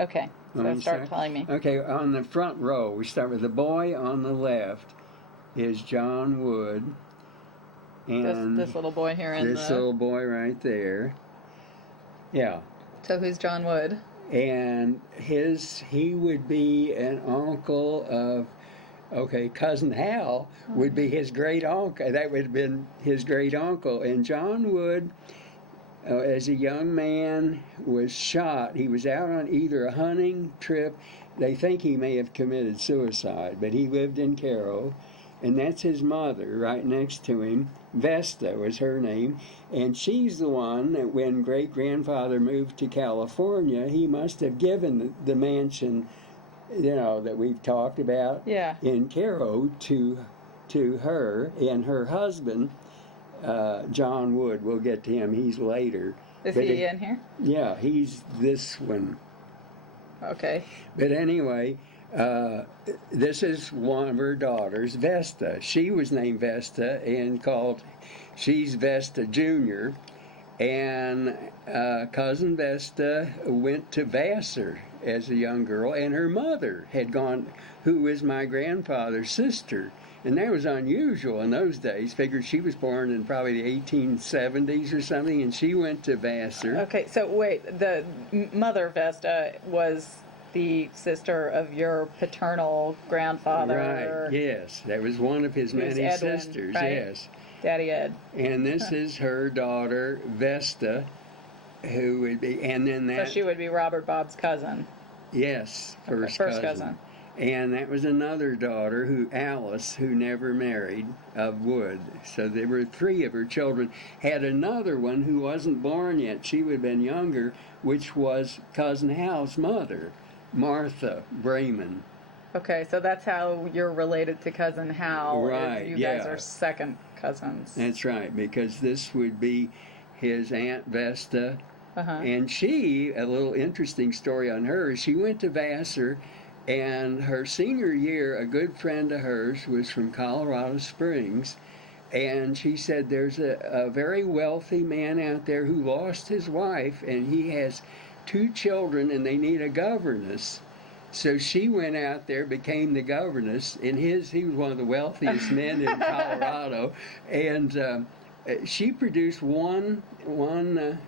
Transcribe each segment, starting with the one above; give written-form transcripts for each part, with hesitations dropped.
Okay, so start telling me. Okay, on the front row, we start with the boy on the left is John Wood. And this little boy here in this little boy right there. Yeah. So who's John Wood? And he would be an uncle of, Cousin Hal would be his great uncle. That would have been his great uncle. And John Wood, as a young man, was shot. He was out on either a hunting trip. They think he may have committed suicide, but he lived in Cairo. And that's his mother right next to him. Vesta was her name. And she's the one that when great-grandfather moved to California, he must have given the mansion, that we've talked about in Cairo to her. And her husband, John Wood, we'll get to him. He's later. Is he in here? Yeah, he's this one. Okay. But anyway... this is one of her daughters, Vesta. She was named Vesta and she's Vesta Jr. And cousin Vesta went to Vassar as a young girl, and her mother had gone, who was my grandfather's sister. And that was unusual in those days. Figured she was born in probably the 1870s or something, and she went to Vassar. Okay, so wait, the mother Vesta was the sister of your paternal grandfather. Right, yes. That was one of his many Edwin, sisters, right? yes. Daddy Ed. And this is her daughter, Vesta, who would be, and then that... So she would be Robert Bob's cousin. Yes, first cousin. And that was another daughter, Alice, who never married, of Wood. So there were three of her children. Had another one who wasn't born yet. She would have been younger, which was cousin Hal's mother, Martha Brayman. Okay, so that's how you're related to cousin Hal. Right, you guys are second cousins. That's right, because this would be his Aunt Vesta. And she, a little interesting story on her, she went to Vassar, and her senior year, a good friend of hers was from Colorado Springs, and she said there's a very wealthy man out there who lost his wife, and he has 2 children, and they need a governess. So she went out there, became the governess, and he was one of the wealthiest men in Colorado, and she produced one.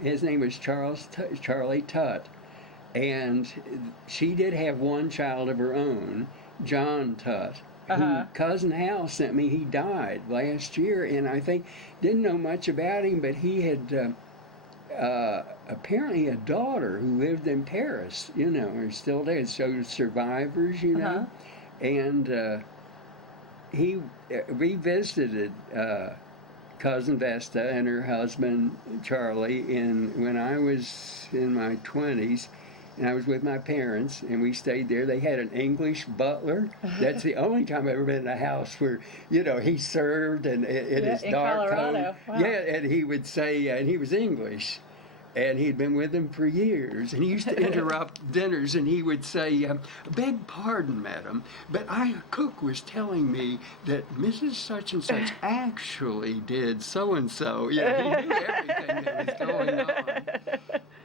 His name was Charlie Tutt, and she did have one child of her own, John Tutt. Who cousin Hal sent me. He died last year, and I think didn't know much about him, but he had. Apparently a daughter who lived in Paris, or still there, so survivors, and he revisited cousin Vesta and her husband Charlie when I was in my 20s, and I was with my parents, and we stayed there. They had an English butler. That's the only time I've ever been in a house where, he served and in his dark Colorado. coat. Wow. Yeah, and he would say, and he was English. And he'd been with them for years. And he used to interrupt dinners, and he would say, beg pardon, madam, but cook was telling me that Mrs. Such and Such actually did so-and-so. He knew everything that was going on.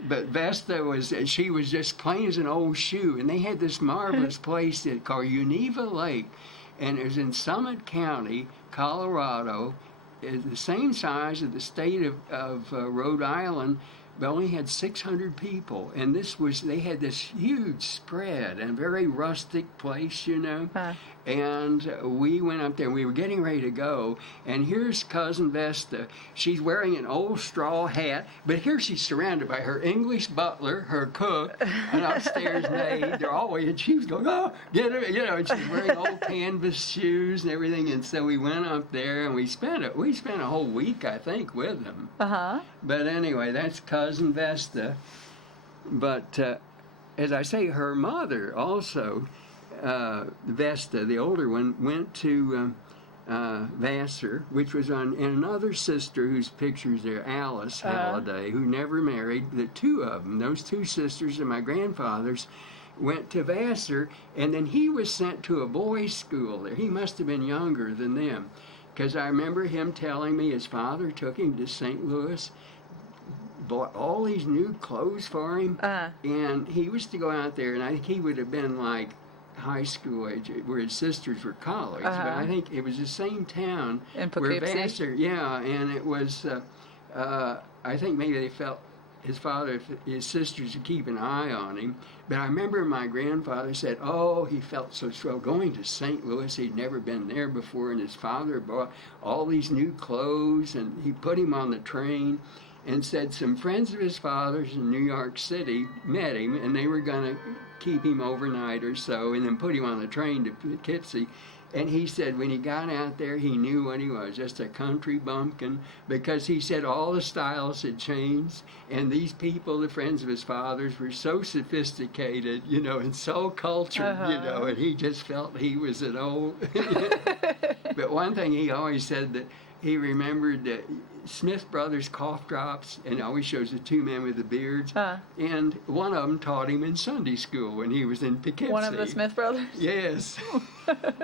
But Vesta she was just plain as an old shoe. And they had this marvelous place called Univa Lake. And it was in Summit County, Colorado. It's the same size as the state of Rhode Island, but only had 600 people. And they had this huge spread and very rustic place, And we went up there, and we were getting ready to go, and here's cousin Vesta. She's wearing an old straw hat, but here she's surrounded by her English butler, her cook, an upstairs maid. They're all waiting, and she was going, oh, get her, and she's wearing old canvas shoes and everything. And so we went up there, and we spent a whole week, I think, with them. But anyway, that's cousin Vesta. But as I say, her mother also, Vesta, the older one, went to Vassar, which was and another sister whose picture's there, Alice Halliday, who never married. The two of them, those 2 sisters of my grandfather's, went to Vassar, and then he was sent to a boys' school there. He must have been younger than them, because I remember him telling me his father took him to St. Louis, bought all these new clothes for him, Uh-huh. and he was to go out there, and I think he would have been like high school age, where his sisters were college, but I think it was the same town In where Poughkeepsie? Vassar, and it was, I think maybe they felt his father, his sisters would keep an eye on him. But I remember my grandfather said, oh, he felt so swell going to St. Louis. He'd never been there before, and his father bought all these new clothes, and he put him on the train, and said some friends of his father's in New York City met him, and they were going to keep him overnight or so, and then put him on the train to Poughkeepsie. And he said when he got out there, he knew what he was, just a country bumpkin, because he said all the styles had changed, and these people, the friends of his father's, were so sophisticated, and so cultured, and he just felt he was an old... But one thing he always said, that he remembered that Smith Brothers cough drops, and always shows the two men with the beards, and one of them taught him in Sunday school when he was in Poughkeepsie. One of the Smith brothers? Yes.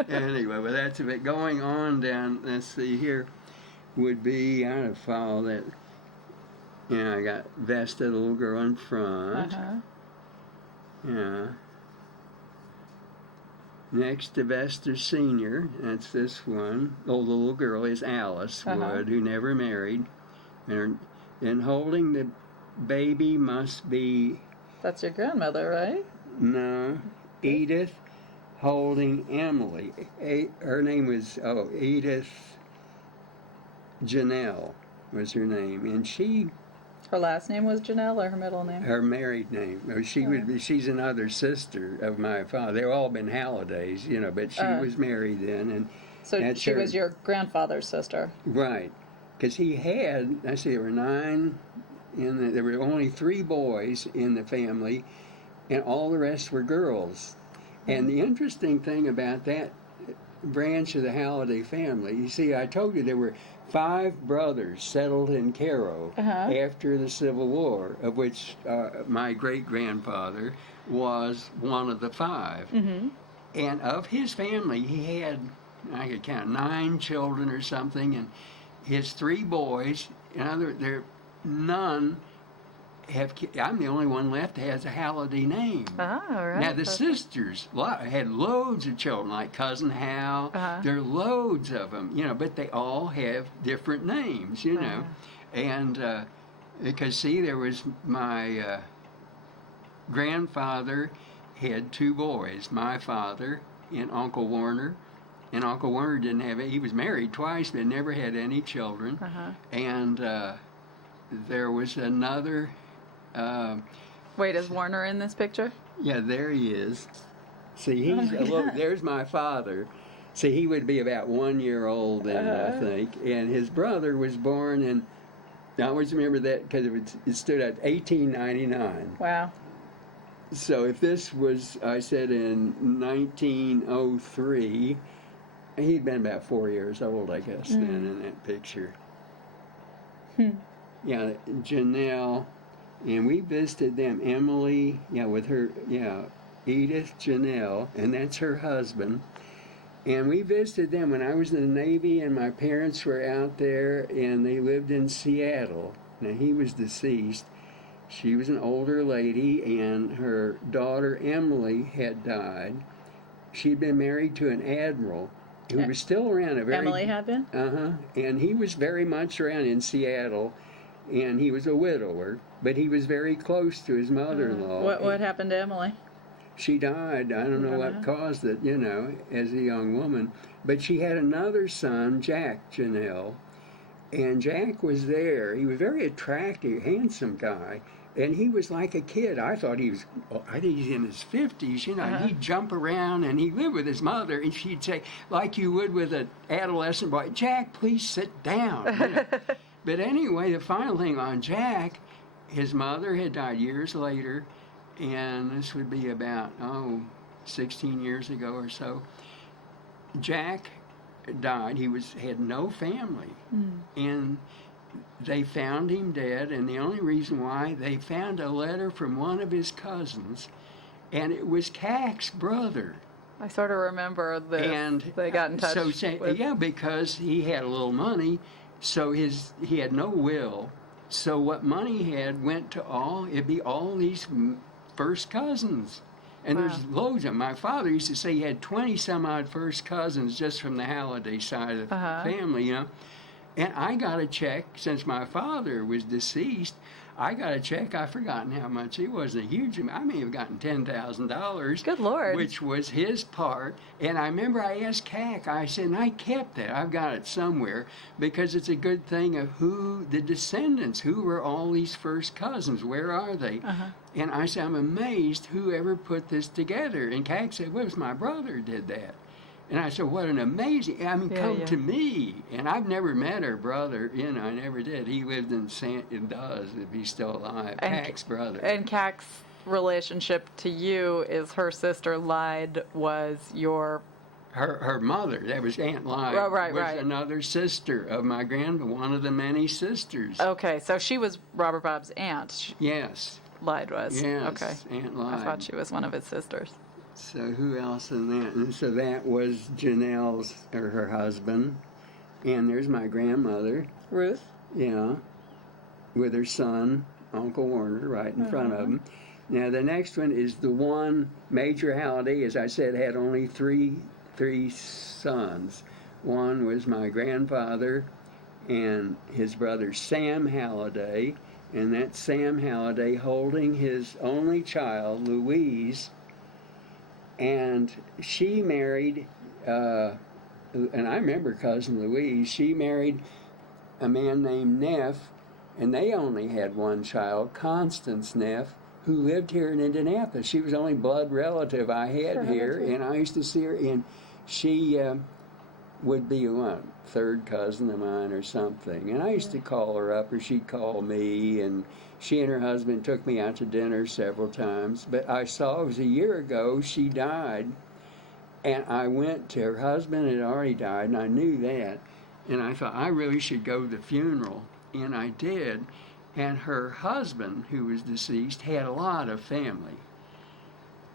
Anyway, but that's a bit going on down, let's see here, would be, I don't follow that. Yeah, I got Vesta, the little girl in front. Yeah. Next to Vesta Sr., that's this one. Oh, the little girl is Alice Wood, who never married. And holding the baby must be... That's your grandmother, right? No, Edith holding Emily. Her name was, Edith Janelle was her name. And she... Her last name was Janelle, or her middle name? Her married name. She's another sister of my father. They've all been Hallidays, but she was married then. And so she was your grandfather's sister? Right. Because he had, there were 9, and there were only 3 boys in the family, and all the rest were girls. And the interesting thing about that branch of the Halliday family, you see, I told you there were 5 brothers settled in Cairo after the Civil War, of which my great-grandfather was one of the 5. And of his family, he had, I could count, 9 children or something, and his 3 boys, none have, I'm the only one left that has a Halliday name. All right. Now, the sisters had loads of children, like Cousin Hal. There are loads of them, but they all have different names, And because, see, there was my grandfather had 2 boys, my father and Uncle Warner. And Uncle Warner didn't have he was married twice, but never had any children. And there was another... Wait, is Warner in this picture? Yeah, there he is. See, there's my father. See, he would be about 1 year old then, I think. And his brother was born in, I always remember that because it stood at 1899. Wow. So if this was, I said, in 1903, he'd been about 4 years old, I guess, then in that picture. Yeah, Janelle. And we visited them, Emily, with her, Edith Janelle, and that's her husband. And we visited them when I was in the Navy, and my parents were out there, and they lived in Seattle. Now, he was deceased. She was an older lady, and her daughter, Emily, had died. She'd been married to an admiral who was still around. Emily had been? And he was very much around in Seattle, and he was a widower. But he was very close to his mother-in-law. What happened to Emily? She died. I don't know what caused it, as a young woman. But she had another son, Jack Janelle. And Jack was there. He was a very attractive, handsome guy. And he was like a kid. I think he's in his 50s, He'd jump around, and he lived with his mother, and she'd say, like you would with an adolescent boy, Jack, please sit down. But anyway, the final thing on Jack... His mother had died years later, and this would be about, 16 years ago or so. Jack died. He had no family. And they found him dead, and the only reason why, they found a letter from one of his cousins, and it was Cac's brother. I sort of remember this. And they got in touch with... because he had a little money, so he had no will. So what money he had went to it'd be all these first cousins. And Wow. there's loads of them. My father used to say he had 20 some odd first cousins just from the Halliday side of the family, you know. And I got a check, since my father was deceased, I got a check, I've forgotten how much it was, a huge amount. I may have gotten $10,000. Good Lord. Which was his part. And I remember I asked CAC, I said, and I kept that, I've got it somewhere, because it's a good thing of who, the descendants, who were all these first cousins, where are they? And I said, I'm amazed whoever put this together. And CAC said, well, it was my brother did that. And I said, what an amazing, I mean, come to me. And I've never met her brother, you know, I never did. He lived in does, if he's still alive, CAC's brother. And CAC's relationship to you is her sister Lyde was your... Her mother, that was Aunt Lyde, was another sister of my grandmother, one of the many sisters. Okay, so she was Robert Bob's aunt. Yes. Lyde was. Yes, okay. Aunt Lyde. I thought she was one of his sisters. So who else in that? And so that was Janelle's, or her husband. And there's my grandmother. Ruth? Yeah. With her son, Uncle Warner, right in front of him. Now the next one is the one, Major Halliday, as I said, had only three sons. One was my grandfather and his brother Sam Halliday. And that's Sam Halliday holding his only child, Louise. And she married, and I remember Cousin Louise, she married a man named Neff, and they only had one child, Constance Neff, who lived here in Indianapolis. She was the only blood relative I had here, and I used to see her, and she would be one third cousin of mine or something. And I used to call her up, or she'd call me, and she and her husband took me out to dinner several times. But I saw, it was a year ago, she died, and I went to her husband had already died, and I knew that. And I thought, I really should go to the funeral. And I did. And her husband, who was deceased, had a lot of family.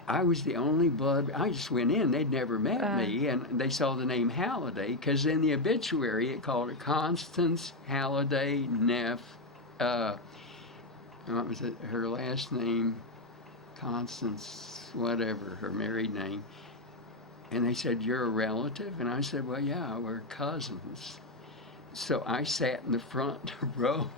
I was the only blood. I just went in. They'd never met me, and they saw the name Halliday, because in the obituary it called it Constance Halliday Neff. What was it? Her last name, Constance, whatever, her married name. And they said, "You're a relative?" And I said, "Well, yeah, we're cousins." So I sat in the front row,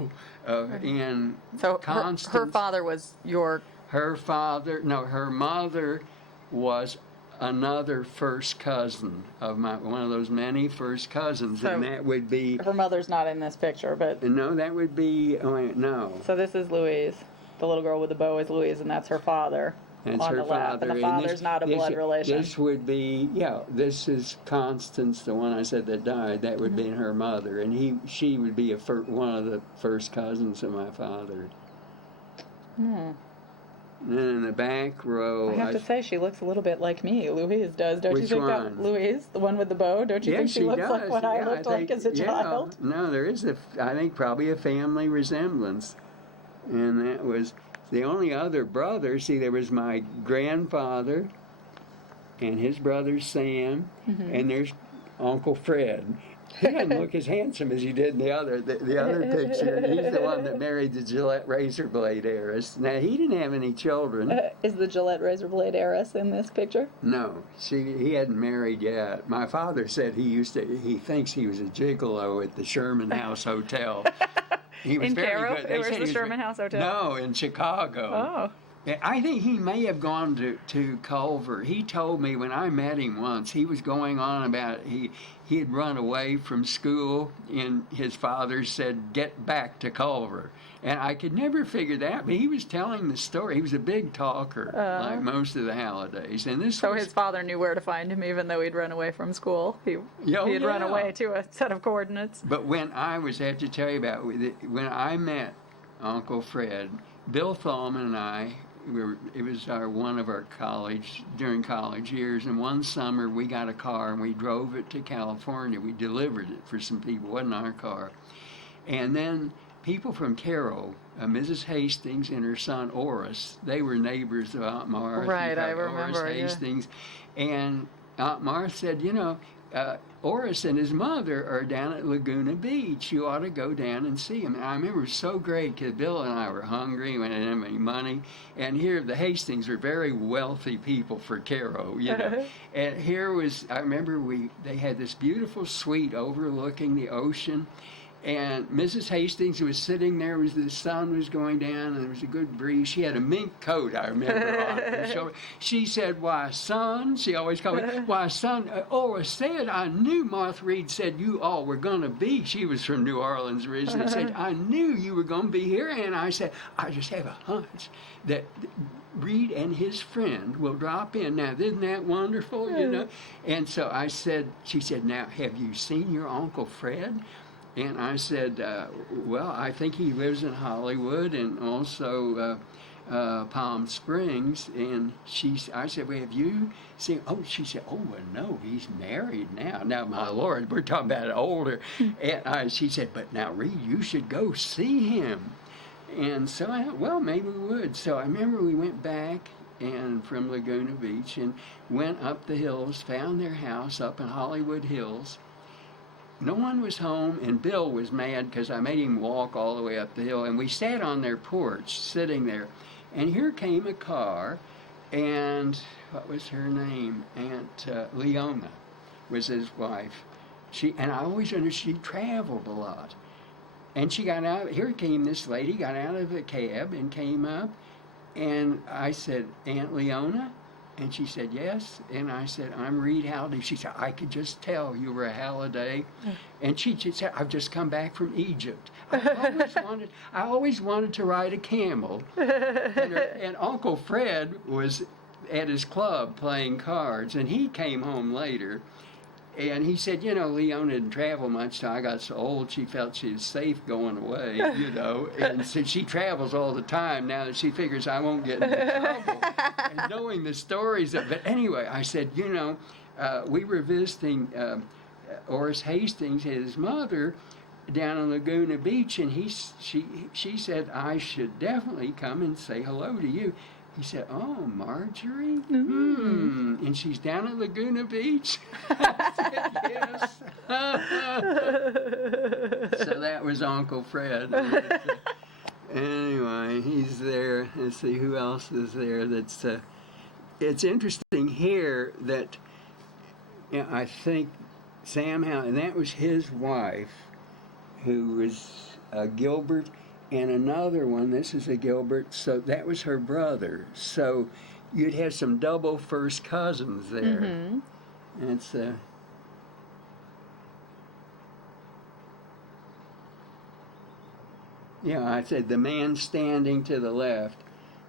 and so Constance. Her father was your. Her father, no, her mother was another first cousin of one of those many first cousins, So and that would be. Her mother's not in this picture, but. No, that would be. Oh, wait, no. So this is Louise. The little girl with the bow is Louise, and that's her father. That's on her the left, father. and the father's not a blood relation. This would be, yeah, this is Constance, the one I said that died. That would be her mother, and she would be one of the first cousins of my father. And then in the back row, I have to say, she looks a little bit like me. Louise does, don't you think? Which That Louise, the one with the bow, don't you think she looks does. like what I looked like as a child? No, there is I think probably a family resemblance, and that was the only other brother. See, there was my grandfather and his brother Sam, and there's Uncle Fred. He doesn't look as handsome as he did in the other picture. He's the one that married the Gillette razor blade heiress. Now, he didn't have any children. Is the Gillette razor blade heiress in this picture? No, he hadn't married yet. My father said he thinks he was a gigolo at the Sherman House Hotel. He was in very Cairo? good. It was the Sherman House Hotel? No, in Chicago. Oh. I think he may have gone to Culver. He told me when I met him once, he was going on about he had run away from school, and his father said, "Get back to Culver." And I could never figure that, but he was telling the story. He was a big talker, like most of the Hallidays. And his father knew where to find him, even though he'd run away from school. He had run away to a set of coordinates. But when I have to tell you about when I met Uncle Fred, Bill Thalman and I. It was one of our during college years, and one summer we got a car and we drove it to California. We delivered it for some people. It wasn't our car. And then people from Cairo, Mrs. Hastings and her son Oris, they were neighbors of Aunt Martha. Right, I remember. Oris Hastings. And Aunt Martha said, Oris and his mother are down at Laguna Beach. You ought to go down and see them. And I remember it was so great because Bill and I were hungry. We didn't have any money. And here, the Hastings were very wealthy people for Cairo, you know. And here was, I remember they had this beautiful suite overlooking the ocean. And Mrs. Hastings was sitting there as the sun was going down, and there was a good breeze. She had a mink coat, I remember, on her shoulder. She said, "Why, son," she always called me, "Why, son, I said, I knew Martha Reed said you all were going to be." She was from New Orleans originally. Said, "I knew you were going to be here." And I said, "I just have a hunch that Reed and his friend will drop in." Now, isn't that wonderful, you know? And so I said, she said, "Now, have you seen your Uncle Fred?" And I said, "Well, I think he lives in Hollywood and also Palm Springs." And I said, "Well, have you seen?" Oh, she said, "Oh, well, no, he's married now." Now, my Lord, we're talking about older. And she said, "But now, Reed, you should go see him." And so I thought, well, maybe we would. So I remember we went back and from Laguna Beach and went up the hills, found their house up in Hollywood Hills. No one was home, and Bill was mad because I made him walk all the way up the hill. And we sat on their porch, sitting there. And here came a car, and what was her name? Aunt Leona was his wife. And I always understood she traveled a lot. And she got out, here came this lady, got out of the cab and came up. And I said, "Aunt Leona?" And she said, "Yes." And I said, "I'm Reed Halliday." She said, "I could just tell you were a Halliday." And she said, "I've just come back from Egypt. I always wanted to ride a camel." And Uncle Fred was at his club playing cards, and he came home later. And he said, "You know, Leona didn't travel much till I got so old, she felt she was safe going away, you know." And so she travels all the time now that she figures I won't get into trouble. And knowing the stories of it. Anyway, I said, "You know, we were visiting Oris Hastings, his mother, down in Laguna Beach, and she said, I should definitely come and say hello to you." He said, "Oh, Marjorie? And she's down at Laguna Beach?" I said, "Yes." So that was Uncle Fred. Anyway, he's there. Let's see, who else is there? It's interesting here that, you know, I think Sam Howell, and that was his wife, who was Gilbert. And another one, this is a Gilbert, so that was her brother. So you'd have some double first cousins there. Mm-hmm. It's yeah, I said the man standing to the left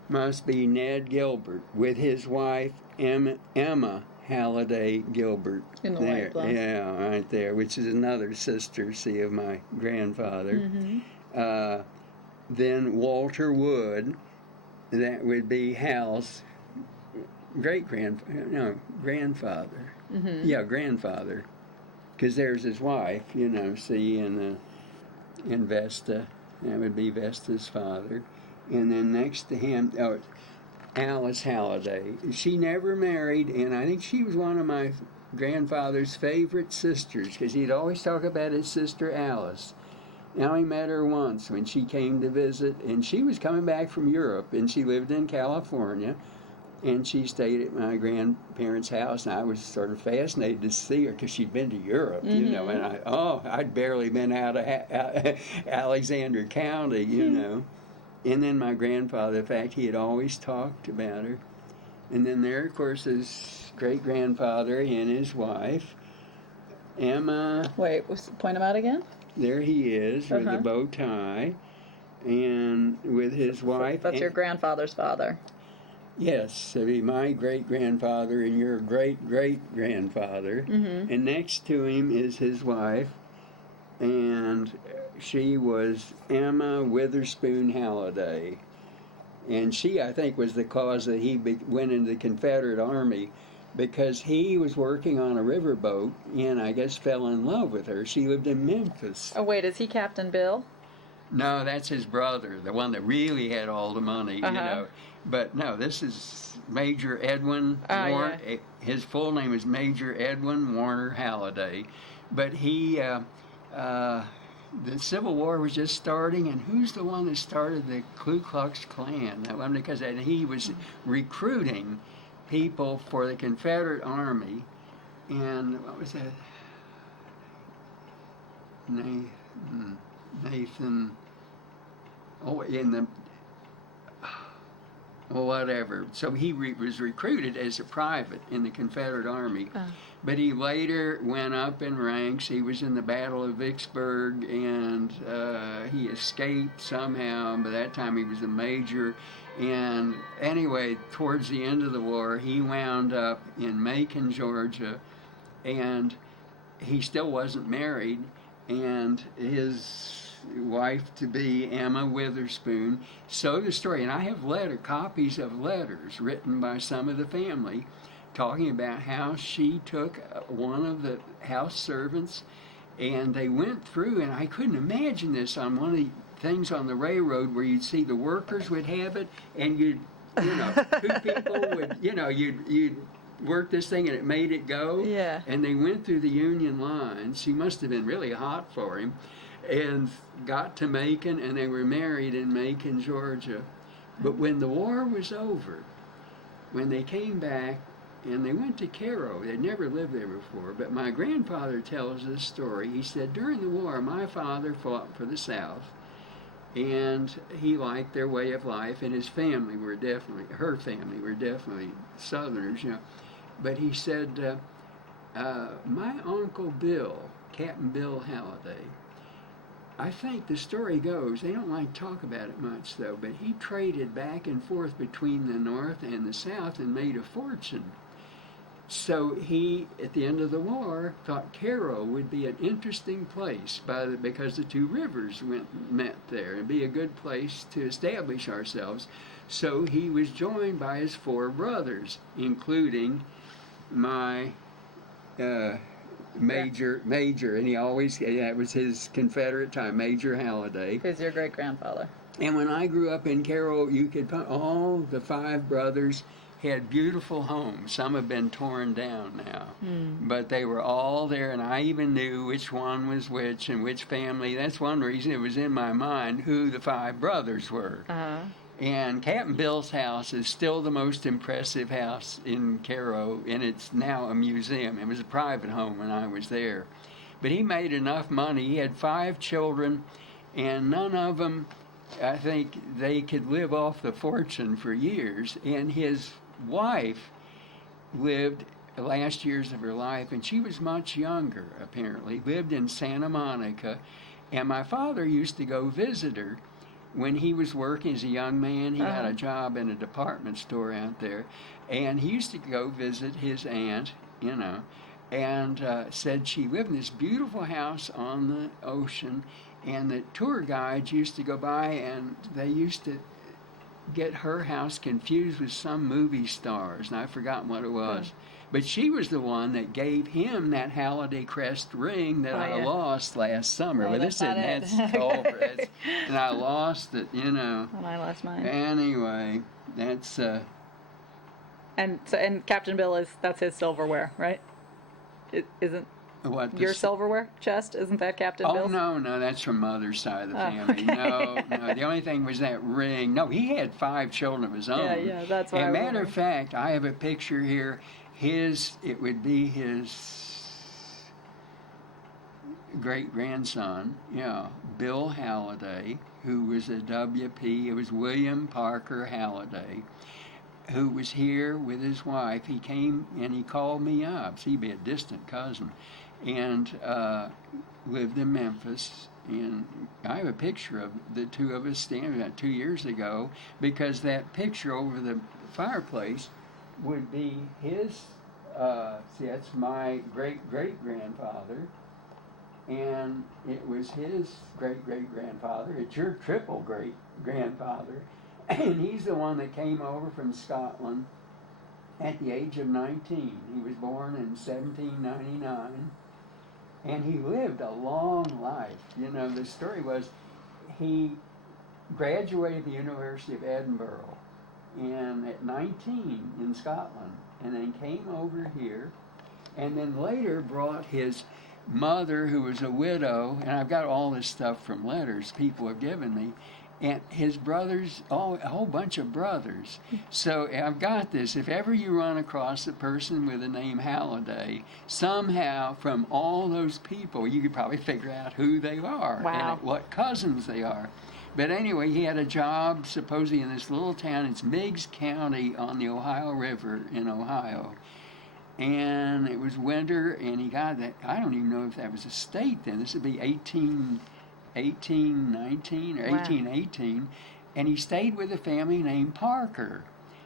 must be Ned Gilbert with his wife Emma Halliday Gilbert. In the white blouse. Yeah, right there, which is another sister, see, of my grandfather. Mm-hmm. Then Walter Wood, that would be Hal's grandfather. Mm-hmm. Yeah, grandfather. Because there's his wife, you know, see, in Vesta. That would be Vesta's father. And then next to him, Alice Halliday. She never married, and I think she was one of my grandfather's favorite sisters, because he'd always talk about his sister Alice. Now, he met her once when she came to visit, and she was coming back from Europe, and she lived in California, and she stayed at my grandparents' house, and I was sort of fascinated to see her because she'd been to Europe, mm-hmm. you know, and I'd barely been out of Alexander County, you know. And then my grandfather, in fact, he had always talked about her. And then there, of course, his great-grandfather and his wife, Emma. Wait, point him out again? There he is with the bow tie, and with his wife. That's your grandfather's father. Yes, so be my great-grandfather and your great-great-grandfather. Mm-hmm. And next to him is his wife, and she was Emma Witherspoon Halliday. And she, I think, was the cause that he went into the Confederate Army, because he was working on a riverboat and I guess fell in love with her. She lived in Memphis. Oh, wait, is he Captain Bill? No, that's his brother, the one that really had all the money, you know. But no, this is Major Edwin Warner. Yeah. His full name is Major Edwin Warner Halliday. But the Civil War was just starting, and who's the one that started the Ku Klux Klan? That one, because he was recruiting people for the Confederate Army, and what was that? Nathan. Oh, in the. Well, whatever. So he was recruited as a private in the Confederate Army. But he later went up in ranks. He was in the Battle of Vicksburg, and he escaped somehow. By that time, he was a major. And anyway, towards the end of the war, he wound up in Macon, Georgia, and he still wasn't married. And his wife-to-be, Emma Witherspoon, so the story. And I have copies of letters written by some of the family talking about how she took one of the house servants, and they went through, and I couldn't imagine this on one of the things on the railroad where you'd see the workers would have it, and you know, two people would, you'd work this thing and it made it go. Yeah. And they went through the Union line. She must have been really hot for him, and got to Macon, and they were married in Macon, Georgia. But when the war was over, when they came back, and they went to Cairo. They'd never lived there before, but my grandfather tells this story. He said, during the war, my father fought for the South, and he liked their way of life, and his family were definitely, her family were definitely Southerners, you know. But he said, my Uncle Bill, Captain Bill Halliday, I think the story goes, they don't like to talk about it much though, but he traded back and forth between the North and the South and made a fortune. So he, at the end of the war, thought Cairo would be an interesting place because the two rivers met there and be a good place to establish ourselves. So he was joined by his four brothers, including my Major, and that was his Confederate time, Major Halliday. Who's your great-grandfather? And when I grew up in Cairo, all the five brothers had beautiful homes. Some have been torn down now, but they were all there, and I even knew which one was which and which family. That's one reason it was in my mind who the five brothers were. And Captain Bill's house is still the most impressive house in Cairo, and it's now a museum. It was a private home when I was there. But he made enough money. He had 5 children, and none of them, I think, they could live off the fortune for years. And his wife lived the last years of her life, and she was much younger, apparently, lived in Santa Monica. And my father used to go visit her when he was working as a young man. He had a job in a department store out there, and he used to go visit his aunt, and said she lived in this beautiful house on the ocean, and the tour guides used to go by, and they used to get her house confused with some movie stars, and I've forgotten what it was. But she was the one that gave him that Halliday crest ring that I lost last summer. Oh, But that's over. And I lost it, And I lost mine. Anyway, that's And Captain Bill that's his silverware, right? It isn't your silverware chest? Isn't that Captain Bill's? Oh no, that's from Mother's side of the family. Okay. No, the only thing was that ring. No, he had 5 children of his own. Yeah, that's why. As a matter of fact, I have a picture here. It would be his great-grandson, Bill Halliday, who was a WP. It was William Parker Halliday, who was here with his wife. He came and he called me up. So he'd be a distant cousin, and lived in Memphis. And I have a picture of the two of us standing about 2 years ago, because that picture over the fireplace would be his, that's my great-great-grandfather, and it was his great-great-grandfather. It's your triple great-grandfather, and he's the one that came over from Scotland at the age of 19. He was born in 1799, and he lived a long life. The story was, he graduated the University of Edinburgh at 19 in Scotland, and then came over here, and then later brought his mother, who was a widow, and I've got all this stuff from letters people have given me, and his brothers, a whole bunch of brothers. So I've got this. If ever you run across a person with the name Halliday, somehow from all those people, you could probably figure out who they are and what cousins they are. But anyway, he had a job supposedly in this little town. It's Meigs County on the Ohio River in Ohio. And it was winter, and he got that. I don't even know if that was a state then. This would be 1819 or 1818, and he stayed with a family named Parker.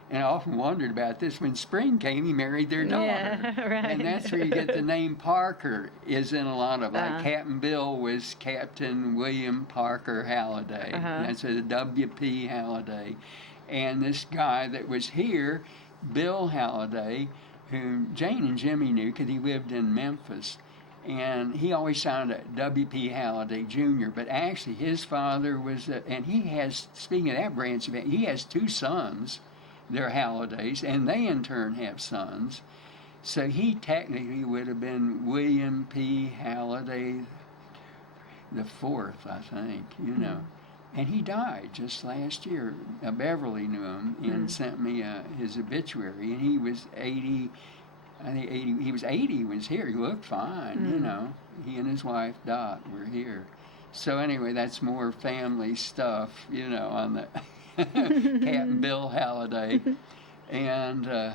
And I often wondered about this. When spring came, he married their daughter. Yeah, right. And that's where you get the name Parker, is in a lot of, like Captain Bill was Captain William Parker Halliday. That's a W.P. Halliday. And this guy that was here, Bill Halliday, whom Jane and Jimmy knew because he lived in Memphis. And he always sounded W.P. Halliday Jr., but actually his father was, and he has, speaking of that branch of it, he has two sons. They're Hallidays, and they in turn have sons. So he technically would have been William P. Halliday the fourth, I think, you know. And he died just last year. Beverly knew him and sent me his obituary, and he was 80. I think 80. He was 80 when he was here. He looked fine, you know. He and his wife Dot were here. So anyway, that's more family stuff, you know, on the Captain Bill Halliday, and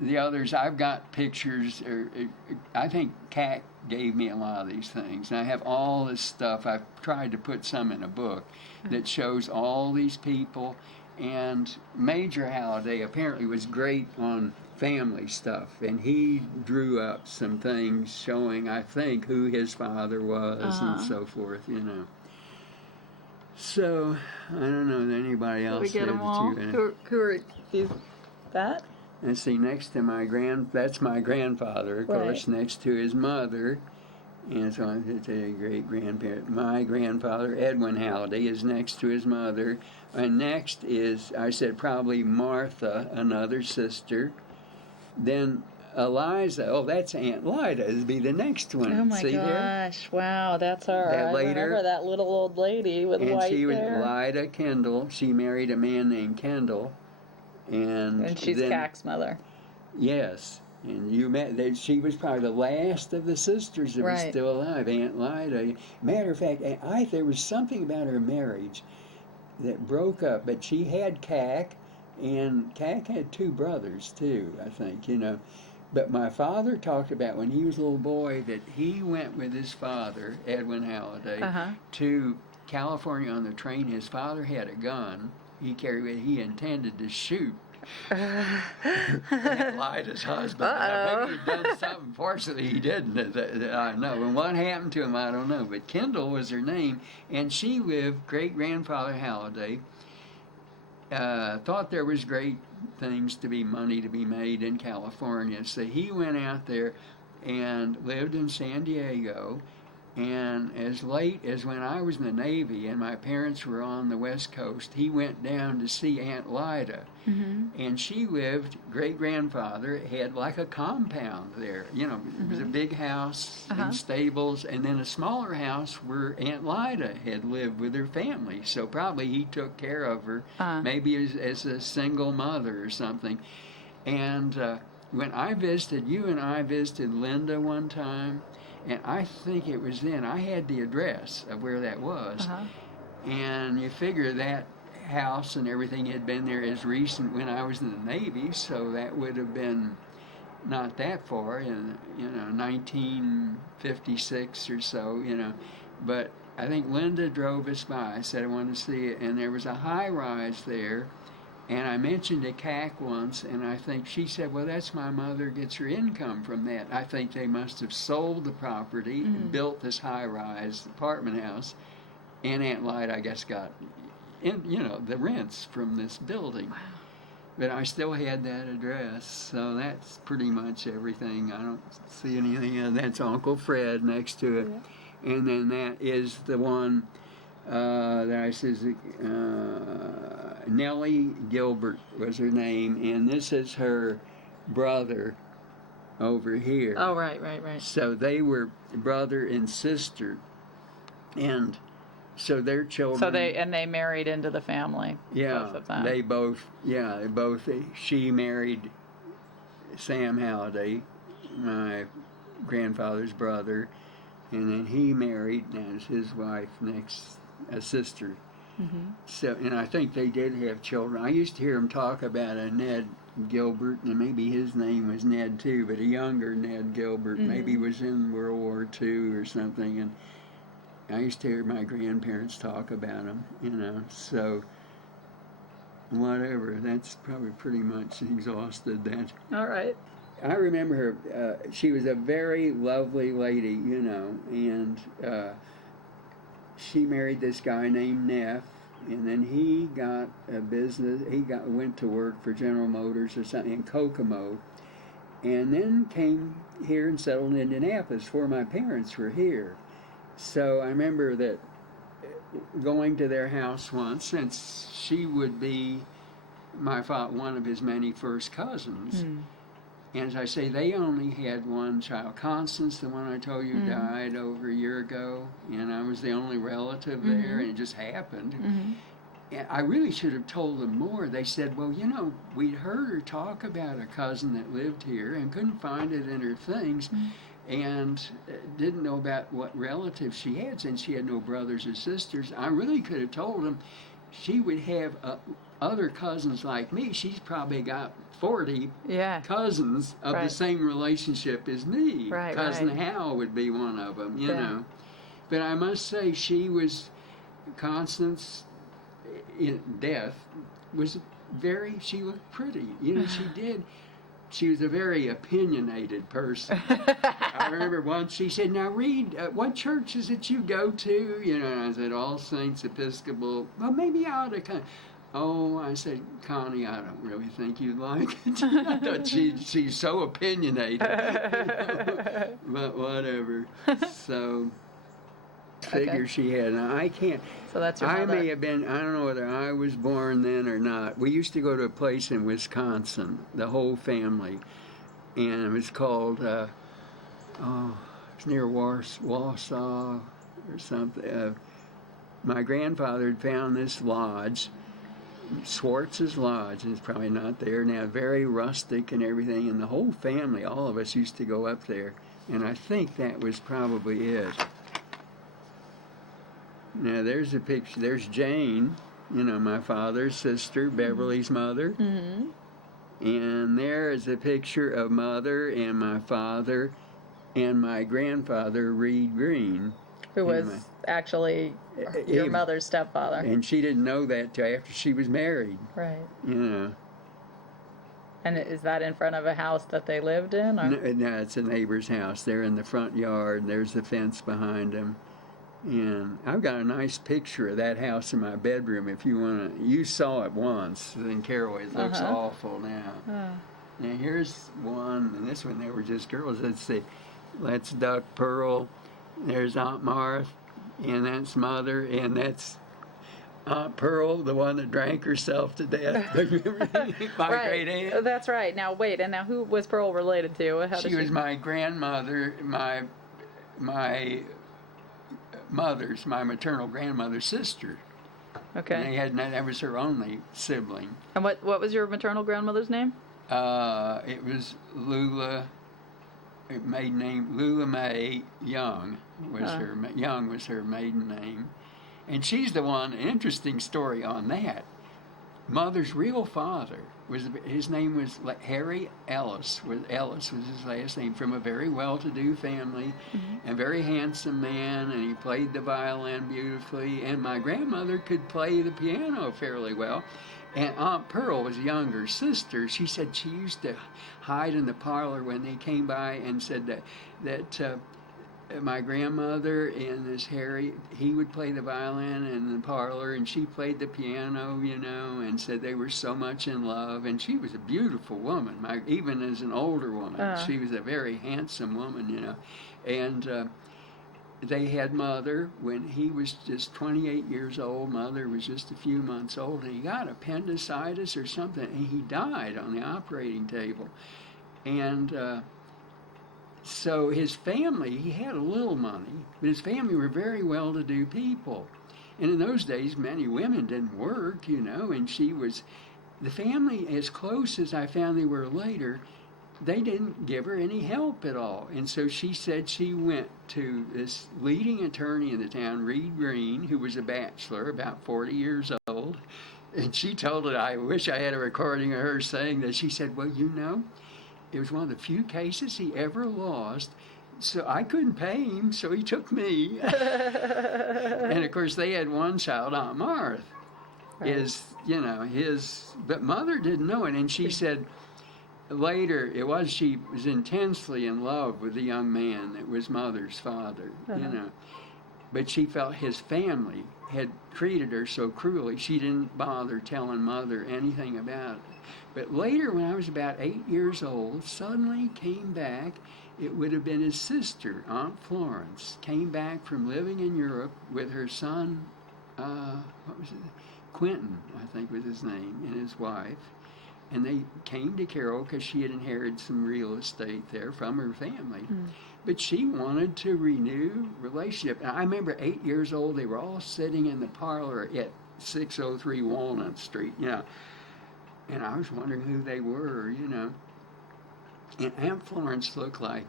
the others. I've got pictures. I think Cat gave me a lot of these things, and I have all this stuff. I've tried to put some in a book that shows all these people. And Major Halliday apparently was great on family stuff, and he drew up some things showing, I think, who his father was and so forth, you know. So, I don't know that anybody else we get them all? Who are these? That? Let's see, next to that's my grandfather, of course, next to his mother. And so it's a great-grandparent. My grandfather, Edwin Halliday, is next to his mother. And next is, I said, probably Martha, another sister. Then Eliza, that's Aunt Lida, would be the next one. Oh my gosh, there? Wow, that's her. I remember that little old lady with white hair. And she was Lida Kendall. She married a man named Kendall. And she's Cac's mother. Yes. And you met that she was probably the last of the sisters that was still alive, Aunt Lida. Matter of fact, there was something about her marriage that broke up, but she had Cac, and Cac had two brothers too, I think, you know. But my father talked about when he was a little boy that he went with his father, Edwin Halliday, to California on the train. His father had a gun. He intended to shoot Lida's husband. I think he'd done something. Fortunately, he didn't. I know. And what happened to him, I don't know. But Kendall was her name, and she lived. Great-grandfather Halliday thought there was great money to be made in California, so he went out there and lived in San Diego. And as late as when I was in the Navy and my parents were on the West Coast, he went down to see Aunt Lida. And she lived, great-grandfather had like a compound there. You know, it was a big house and stables, and then a smaller house where Aunt Lida had lived with her family. So probably he took care of her, maybe as a single mother or something. And when I visited, you and I visited Linda one time, and I think it was then, I had the address of where that was. And you figure that house and everything had been there as recent when I was in the Navy, so that would have been not that far, in 1956 or so, you know. But I think Linda drove us by. I said I wanted to see it, and there was a high-rise there. And I mentioned to Cac once, and I think she said, well, that's my mother gets her income from that. I think they must have sold the property and built this high-rise apartment house. And Aunt Lida, I guess, got, the rents from this building. Wow. But I still had that address, so that's pretty much everything. I don't see anything else. That's Uncle Fred next to it. Yeah. And then that is the one Then I says, Nellie Gilbert was her name, and this is her brother over here. Oh, right. So they were brother and sister, and so their children. So they married into the family. Yeah, both of them. they both. She married Sam Halliday, my grandfather's brother, and then he married as his wife a sister. Mm-hmm. So, and I think they did have children. I used to hear him talk about a Ned Gilbert, and maybe his name was Ned too, but a younger Ned Gilbert, mm-hmm. maybe was in World War II or something. And I used to hear my grandparents talk about him, so whatever. That's probably pretty much exhausted that. All right. I remember her. She was a very lovely lady, and she married this guy named Neff, and then he got a business. Went to work for General Motors or something in Kokomo, and then came here and settled in Indianapolis before my parents were here. So I remember that going to their house once, since she would be one of his many first cousins. Mm. And as I say, they only had one child. Constance, the one I told you, mm-hmm. died over a year ago, and I was the only relative there, mm-hmm. and it just happened. Mm-hmm. And I really should have told them more. They said, well, we'd heard her talk about a cousin that lived here and couldn't find it in her things, mm-hmm. and didn't know about what relatives she had, since she had no brothers or sisters. I really could have told them she would have other cousins like me. She's probably got 40 cousins of the same relationship as me. Right, Cousin Hal would be one of them, you know. But I must say, Constance, in death, she looked pretty. She did. She was a very opinionated person. I remember once she said, now read, what church is it you go to? And I said, All Saints Episcopal. Well, maybe I ought to come. Oh, I said, Connie, I don't really think you'd like it. I thought she's so opinionated. But whatever. So, figure she had. Now, I can't. So that's your mother. I may have been, I don't know whether I was born then or not. We used to go to a place in Wisconsin, the whole family. And it was called, it's near Wausau or something. My grandfather had found this lodge, Swartz's Lodge, and it's probably not there now, very rustic and everything, and the whole family, all of us used to go up there, and I think that was probably it. Now there's a picture, there's Jane, my father's sister, Beverly's mother, mm-hmm. and there is a picture of Mother and my father and my grandfather, Reed Green. Who was actually your mother's stepfather. And she didn't know that till after she was married. Right. And is that in front of a house that they lived in? Or? No, it's a neighbor's house. They're in the front yard. There's the fence behind them. And I've got a nice picture of that house in my bedroom if you want to. You saw it once in Carroll. It looks awful now. Now here's one, and this one, they were just girls. Let's see. That's Duck Pearl. There's Aunt Martha, and that's Mother, and that's Aunt Pearl, the one that drank herself to death. My great aunt. That's right. Now wait, and now who was Pearl related to? She was my grandmother, my maternal grandmother's sister. Okay. And that was her only sibling. And what was your maternal grandmother's name? It was Lula. Maiden name Lula Mae Young was her maiden name, and she's the one. Interesting story on that. Mother's real father his name was Harry Ellis. Ellis was his last name, from a very well-to-do family, mm-hmm. and very handsome man, and he played the violin beautifully. And my grandmother could play the piano fairly well. And Aunt Pearl was a younger sister. She said she used to hide in the parlor when they came by and said that my grandmother and this Harry, he would play the violin in the parlor, and she played the piano, and said they were so much in love. And she was a beautiful woman, even as an older woman. She was a very handsome woman, And they had Mother when he was just 28 years old. Mother was just a few months old, and he got appendicitis or something, and he died on the operating table. And so his family, he had a little money, but his family were very well-to-do people. And in those days, many women didn't work, and she was, the family, as close as I found they were later, they didn't give her any help at all. And so she said she went to this leading attorney in the town, Reed Green, who was a bachelor, about 40 years old. And she told it, I wish I had a recording of her saying that. She said, well, it was one of the few cases he ever lost. So I couldn't pay him, so he took me. And of course, they had one child, Aunt Martha, but Mother didn't know it. And she said, later, she was intensely in love with the young man that was Mother's father, But she felt his family had treated her so cruelly, she didn't bother telling Mother anything about it. But later, when I was about 8 years old, suddenly came back, it would have been his sister, Aunt Florence, came back from living in Europe with her son, Quentin, I think was his name, and his wife. And they came to Carroll because she had inherited some real estate there from her family. But she wanted to renew relationship. And I remember 8 years old, they were all sitting in the parlor at 603 Walnut Street, And I was wondering who they were, And Aunt Florence looked like,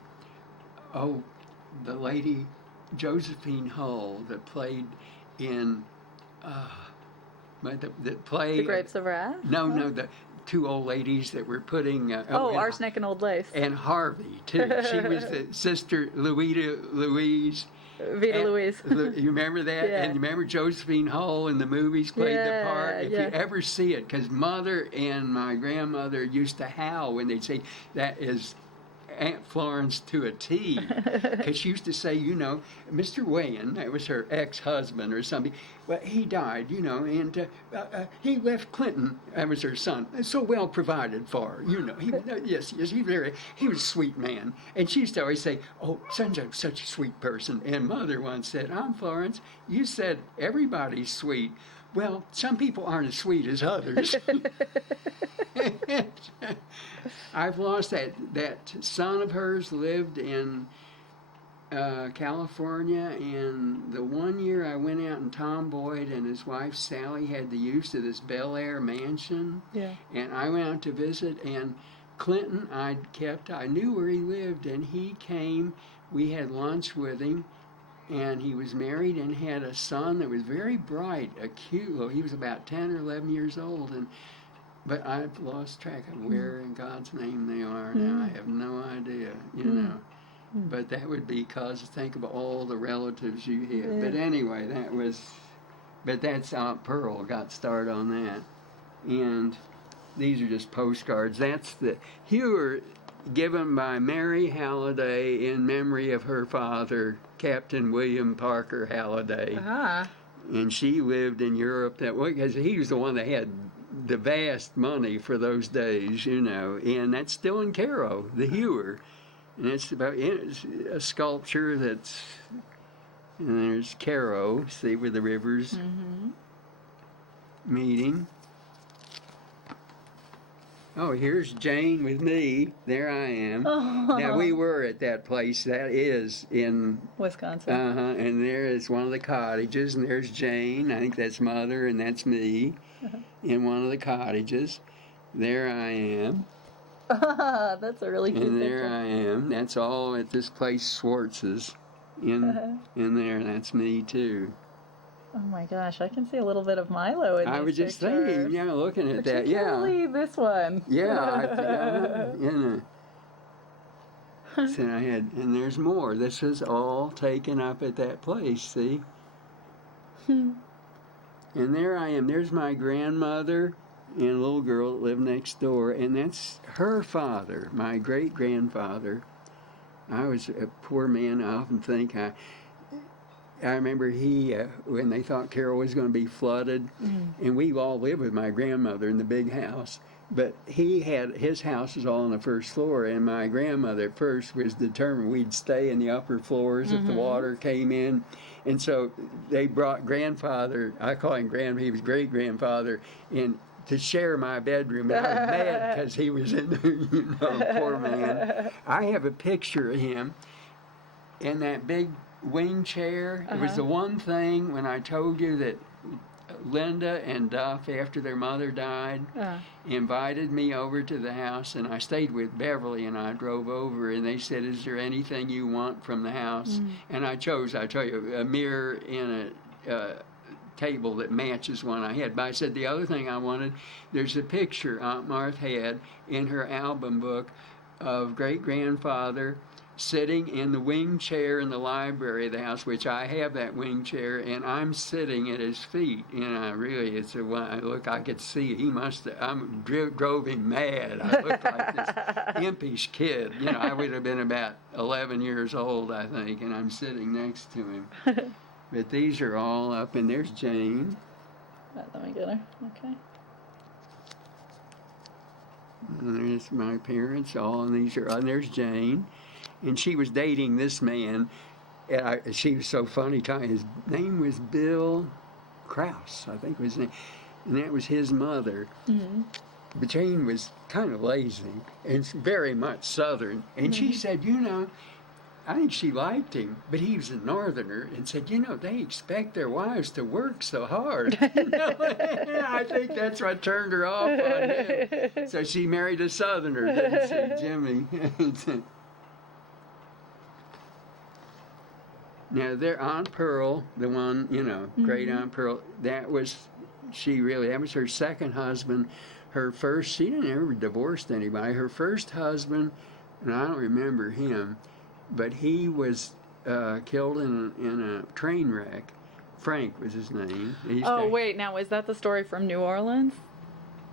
the lady Josephine Hull that played in, that played... The Grapes of Wrath? No, the two old ladies that were putting... Arsenic and Old Lace. And Harvey, too. She was the sister, Vita Louise. You remember that? Yeah. And you remember Josephine Hull in the movies played the part? If you ever see it, because Mother and my grandmother used to howl when they'd say, that is Aunt Florence to a T. Because she used to say, Mr. Wayne, that was her ex-husband or something, well, he died, and he left Clinton, that was her son, so well provided for, Yes, he was a sweet man. And she used to always say, such a sweet person. And Mother once said, Aunt Florence, you said everybody's sweet. Well, some people aren't as sweet as others. I've lost that son of hers lived in California, and the one year I went out and Tom Boyd and his wife Sally had the use of this Bel Air mansion, and I went out to visit, and Clinton I knew where he lived, and he came, we had lunch with him, and he was married and had a son that was very bright, he was about 10 or 11 years old, but I've lost track of where in God's name they are now. I have no idea, But that would be because think of all the relatives you have. Yeah. But anyway, that's Aunt Pearl got started on that. And these are just postcards. That's the Hewer given by Mary Halliday in memory of her father, Captain William Parker Halliday. And she lived in Europe that way because he was the one that had the vast money for those days, and that's still in Cairo, the Hewer. And it's a sculpture that's, and there's Cairo, see where the rivers meeting. Oh, here's Jane with me. There I am. Now, we were at that place. That is in Wisconsin. And there is one of the cottages, and there's Jane. I think that's Mother, and that's me in one of the cottages. There I am. That's a really cute And picture. there I am. That's all at this place, Swartz's. In there, that's me, too. Oh my gosh, I can see a little bit of Milo in I was just thinking, looking at that, this one. So I had, and there's more. This is all taken up at that place, see? And there I am. There's my grandmother and a little girl that lived next door, and that's her father, my great-grandfather. I was a poor man. I often think I remember he, when they thought Carroll was going to be flooded, and we all lived with my grandmother in the big house, but he had, his house was all on the first floor, and my grandmother at first was determined we'd stay in the upper floors if the water came in. And so they brought grandfather, I call him he was great-grandfather, in to share my bedroom, and I was mad because he was in there, you know, poor man. I have a picture of him in that big wing chair. It was the one thing when I told you that Linda and Duff, after their mother died, invited me over to the house, and I stayed with Beverly, and I drove over, and they said, is there anything you want from the house? And I chose, I tell you, a mirror and a table that matches one I had. But I said the other thing I wanted, there's a picture Aunt Martha had in her album book of great-grandfather sitting in the wing chair in the library of the house, which I have that wing chair, and I'm sitting at his feet. And I really, it's a, when I look, I could see he must have, drove him mad. I looked like this impish kid. You know, I would have been about 11 years old, I think, and I'm sitting next to him. But these are all up, and there's Jane. Let me get her. Okay. And there's my parents, all, and these are, and there's Jane. And she was dating this man. And she was so funny. His name was Bill Krause, I think was his name. And that was his mother. But Jane was kind of lazy and very much Southern. And she said, you know, I think she liked him, but he was a Northerner, and said, you know, they expect their wives to work so hard. You know? I think that's what turned her off on him. So she married a Southerner, didn't she, Jimmy? Now, their Aunt Pearl, the one, you know, great Aunt Pearl, that was her second husband. Her first, she didn't ever divorced anybody. Her first husband, and I don't remember him, but he was killed in a train wreck. Frank was his name. Wait, now is that the story from New Orleans?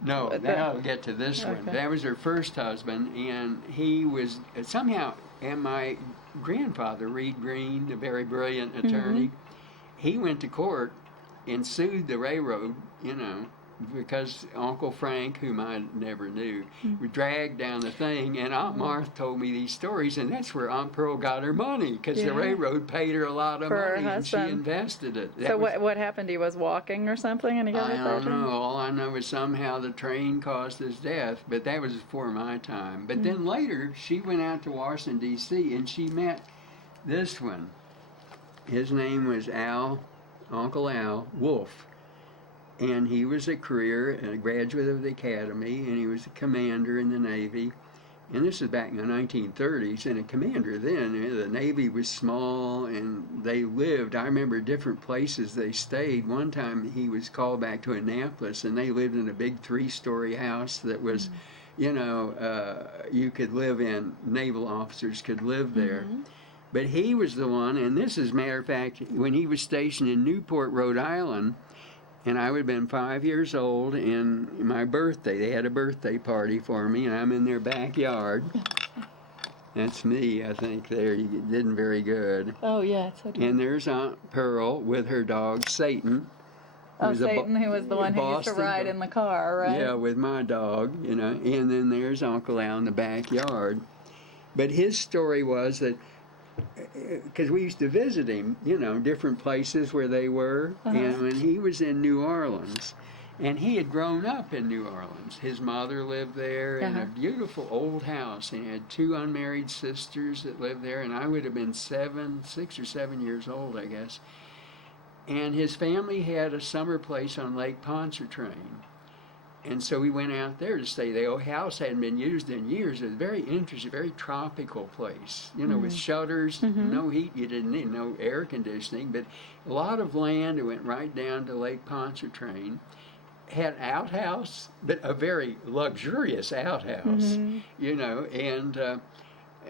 No, now I'll get to this one. That was her first husband, and he was somehow, and my grandfather, Reed Green, a very brilliant attorney, he went to court and sued the railroad, you know, because Uncle Frank, whom I never knew, dragged down the thing, and Aunt Martha told me these stories, and that's where Aunt Pearl got her money, because the railroad paid her a lot of money, and she invested it. So what happened? He was walking or something, and he got I don't know. All I know is somehow the train caused his death, but that was before my time. But then later, she went out to Washington, D.C., and she met this one. His name was Uncle Al Wolf. And he was a graduate of the academy, and he was a commander in the Navy. And this is back in the 1930s, and a commander then, the Navy was small, and they lived, I remember different places they stayed. One time he was called back to Annapolis, and they lived in a big 3-story house that was, you know, you could live in, naval officers could live there. But he was the one, and this is, matter of fact, when he was stationed in Newport, Rhode Island, and I would have been 5 years old, and my birthday, they had a birthday party for me, and I'm in their backyard. That's me, I think, there. You didn't very good. Oh, yeah. It's okay. And there's Aunt Pearl with her dog, Satan. Satan, who was the one who used to ride in the car, right? Yeah, with my dog, you know. And then there's Uncle Al in the backyard. But his story was that, because we used to visit him, you know, different places where they were. And when he was in New Orleans, and he had grown up in New Orleans. His mother lived there in a beautiful old house. And he had 2 unmarried sisters that lived there, and I would have been 6 or 7 years old, I guess. And his family had a summer place on Lake Pontchartrain. And so we went out there to stay. The old house hadn't been used in years. It was very interesting, very tropical place, you know, with shutters, no heat. You didn't need no air conditioning, but a lot of land. It went right down to Lake Pontchartrain. Had an outhouse, but a very luxurious outhouse, you know, and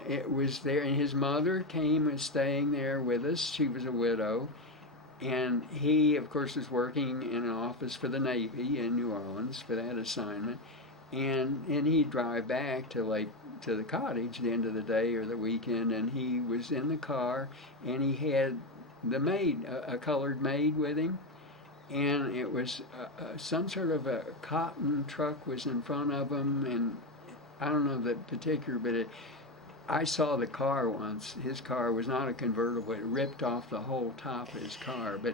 it was there. And his mother came and staying there with us. She was a widow. And he, of course, was working in an office for the Navy in New Orleans for that assignment. And he'd drive back to the cottage at the end of the day or the weekend, and he was in the car, and he had the maid, a colored maid with him, and it was some sort of a cotton truck was in front of him, and I don't know the particular, but I saw the car once. His car was not a convertible. It ripped off the whole top of his car. But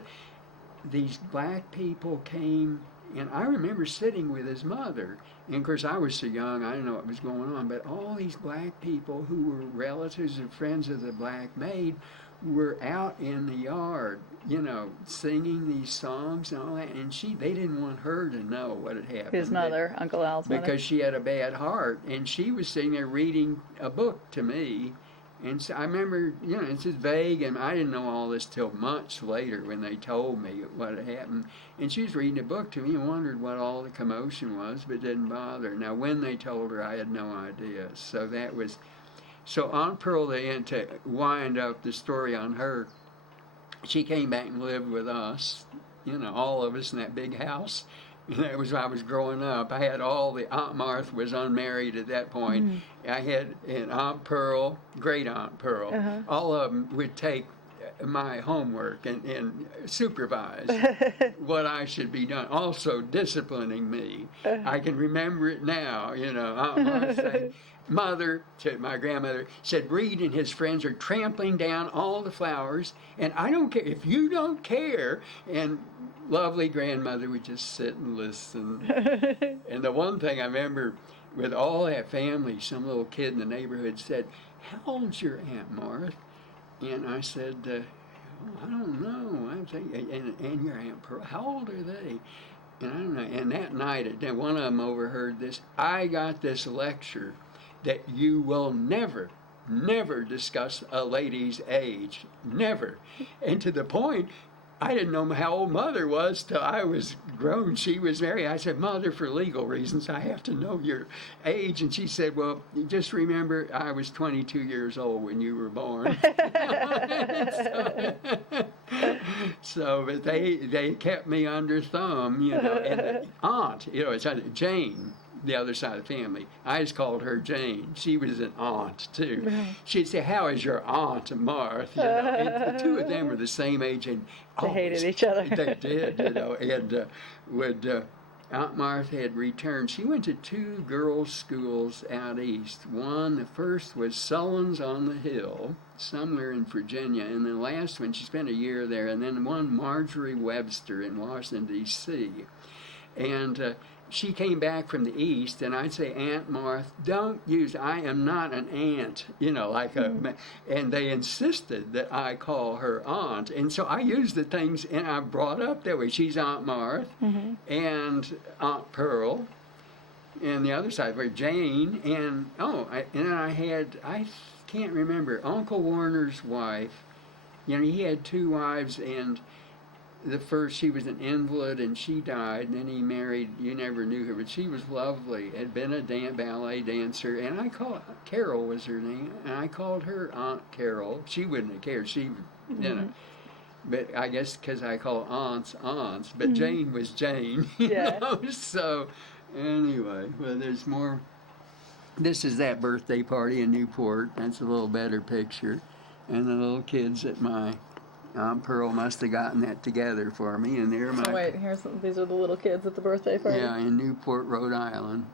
these black people came, and I remember sitting with his mother. And of course, I was so young, I didn't know what was going on. But all these black people who were relatives and friends of the black maid were out in the yard, you know, singing these songs and all that. And they didn't want her to know what had happened. His mother, Uncle Al's mother. Because she had a bad heart. And she was sitting there reading a book to me. And so I remember, you know, it's just vague, and I didn't know all this till months later when they told me what had happened. And she was reading a book to me and wondered what all the commotion was, but didn't bother. Now, when they told her, I had no idea. So that was... So Aunt Pearl, to wind up the story on her, she came back and lived with us, you know, all of us in that big house. And that was when I was growing up. I had Aunt Martha was unmarried at that point. Mm-hmm. I had an Aunt Pearl, great Aunt Pearl. Uh-huh. All of them would take my homework and supervise what I should be doing. Also disciplining me. I can remember it now, you know. Aunt Martha saying, Mother, to my grandmother, said, Reed and his friends are trampling down all the flowers, and I don't care. If you don't care, and lovely grandmother would just sit and listen. And the one thing I remember with all that family, some little kid in the neighborhood said, how old's your Aunt Martha? And I said, I don't know. I'm thinking, and your Aunt Pearl, how old are they? And I don't know. And that night, one of them overheard this. I got this lecture that you will never discuss a lady's age. Never. And to the point, I didn't know how old Mother was till I was grown. She was married. I said, Mother, for legal reasons, I have to know your age. And she said, well, just remember, I was 22 years old when you were born. But they kept me under thumb, you know. And the aunt, you know, it's Jane, the other side of the family. I just called her Jane. She was an aunt, too. Right. She'd say, how is your Aunt Martha? You know, and the two of them were the same age. And they hated each other. They did, you know. And Aunt Martha had returned. She went to two girls' schools out east. The first was Sullins on the Hill, somewhere in Virginia. And the last one, she spent a year there. And then one, Marjorie Webster in Washington, D.C. And she came back from the east, and I'd say, Aunt Martha, don't use, I am not an aunt, you know, like and they insisted that I call her aunt. And so I used the things, and I brought up that way. She's Aunt Martha, and Aunt Pearl, and the other side were Jane, and then I can't remember, Uncle Warner's wife. You know, he had two wives, and the first, she was an invalid, and she died, and then he married, you never knew her, but she was lovely, had been a ballet dancer, and Carol was her name, and I called her Aunt Carol. She wouldn't have cared, you know, but I guess because I call aunts, but Jane was Jane, you know, so anyway, well, there's more. This is that birthday party in Newport. That's a little better picture, and the little kids at my Aunt Pearl must have gotten that together for me, and they're my... Oh, wait, these are the little kids at the birthday party? Yeah, in Newport, Rhode Island.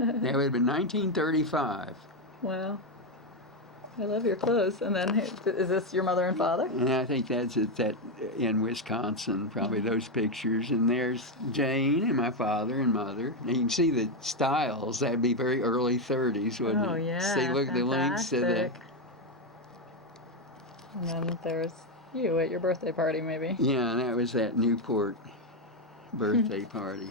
That would have been 1935. Wow. I love your clothes. And then, is this your mother and father? And I think that's in Wisconsin, probably those pictures. And there's Jane and my father and mother. And you can see the styles. That'd be very early 30s, wouldn't it? Oh, yeah. See, look at the links to the... And then there's you at your birthday party, maybe. Yeah, and that was that Newport birthday party.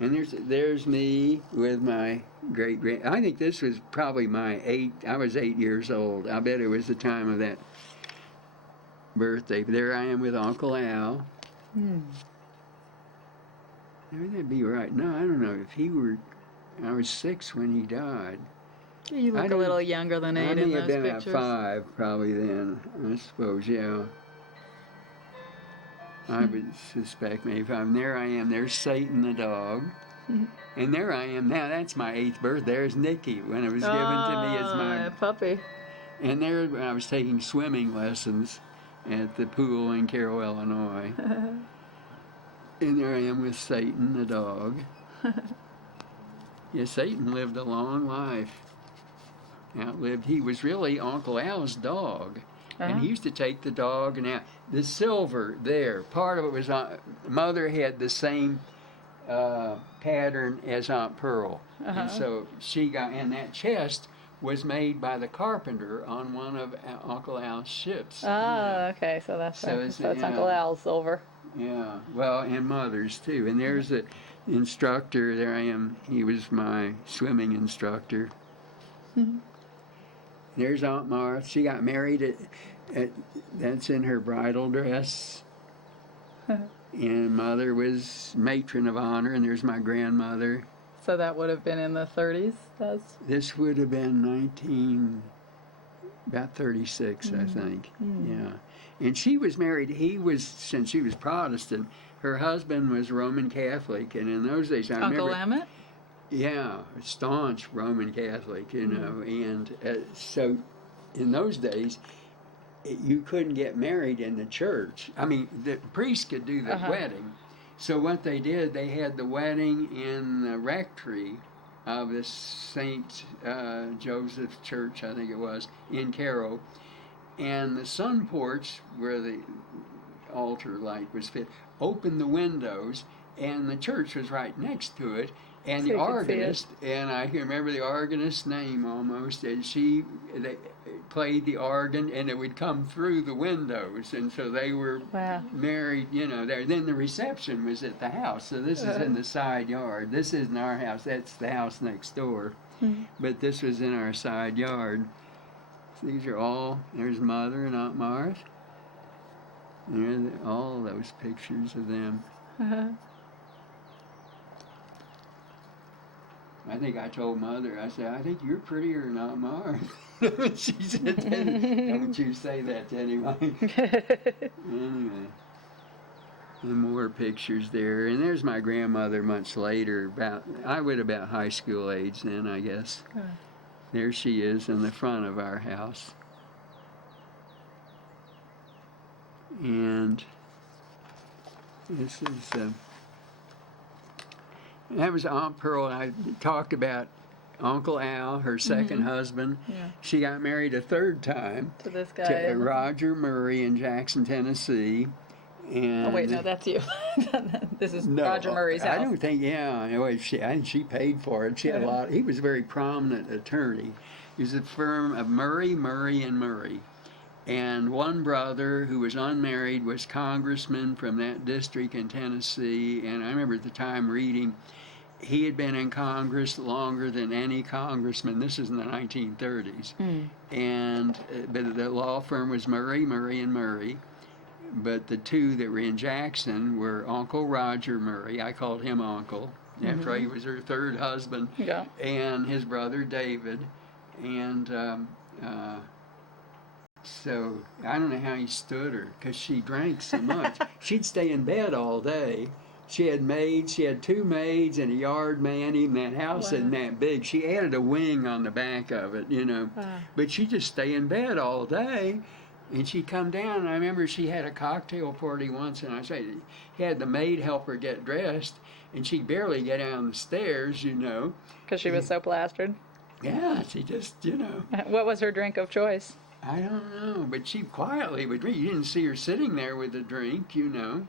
And there's me with my great-grand... I think this was probably I was 8 years old. I bet it was the time of that birthday. There I am with Uncle Al. Would that be right? No, I don't know. I was 6 when he died. You look a little younger than 8 in those pictures. I may have been about 5 probably then, I suppose, yeah. I would suspect maybe 5. And there I am, there's Satan the dog. And there I am now, that's my 8th birthday. There's Nikki when it was given to me as my puppy. And there I was taking swimming lessons at the pool in Carroll, Illinois. And there I am with Satan, the dog. Yeah, Satan lived a long life. Outlived. He was really Uncle Al's dog. And he used to take the dog, and the silver there, part of it was Mother had the same pattern as Aunt Pearl. And so she got, and that chest was made by the carpenter on one of Uncle Al's ships. Okay, so that's Uncle Al's silver. Yeah, well, and Mother's too. And there's the instructor, there I am, he was my swimming instructor. There's Aunt Martha. She got married that's in her bridal dress. And Mother was matron of honor, and there's my grandmother. So that would have been in the 30s? This would have been about 36, I think. Yeah. And she was married, since she was Protestant, her husband was Roman Catholic, and in those days, I remember... Uncle Emmett? Yeah, staunch Roman Catholic, you know, and so in those days, you couldn't get married in the church. I mean, the priest could do the wedding. So what they did, they had the wedding in the rectory of the St. Joseph Church, I think it was, in Carroll. And the sun porch, where the altar light was fit, opened the windows, and the church was right next to it. And so the organist, and I can remember the organist's name almost, and they played the organ, and it would come through the windows, and so they were married, you know, there. Then the reception was at the house, so this is in the side yard. This isn't our house, that's the house next door, but this was in our side yard. So these are all, there's Mother and Aunt Martha. There's all those pictures of them. I think I told Mother, I said, I think you're prettier than Aunt Martha. She said, don't you say that to anyone. Anyway. And more pictures there. And there's my grandmother much later, I would about high school age then, I guess. There she is in the front of our house. And this is... that was Aunt Pearl. I talked about Uncle Al, her second husband. Yeah. She got married a third time to this guy, to Roger Murray in Jackson, Tennessee. And oh wait, no, that's you. This is Roger Murray's house. I don't think. Yeah, she paid for it. She had a lot. He was a very prominent attorney. He was a firm of Murray, Murray, and Murray. And one brother who was unmarried was congressman from that district in Tennessee. And I remember at the time reading, he had been in Congress longer than any congressman. This is in the 1930s. And but the law firm was Murray, Murray, and Murray. But the two that were in Jackson were Uncle Roger Murray. I called him Uncle after he was her third husband. Yeah. And his brother David. And... so I don't know how he stood her, because she drank so much. She'd stay in bed all day. She had maids. She had 2 maids and a yard man. Even that house isn't that big. She added a wing on the back of it, you know. But she'd just stay in bed all day. And she'd come down, and I remember she had a cocktail party once, and I said, had the maid help her get dressed, and she'd barely get down the stairs, you know. Because she was so plastered? Yeah, she just, you know. What was her drink of choice? I don't know, but she quietly would drink. You didn't see her sitting there with a drink, you know.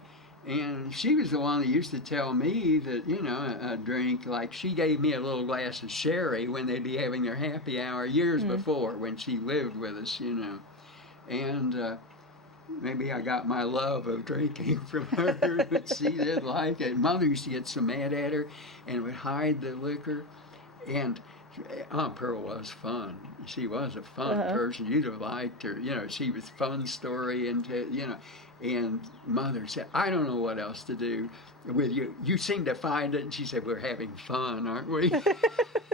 And she was the one that used to tell me that, you know, a drink, like she gave me a little glass of sherry when they'd be having their happy hour years before, when she lived with us, you know. And maybe I got my love of drinking from her, but she did like it. Mother used to get so mad at her and would hide the liquor. And Aunt Pearl was fun. She was a fun person. You'd have liked her. You know, she was fun story, and you know. And Mother said, "I don't know what else to do with you. You seem to find it." And she said, "We're having fun, aren't we?"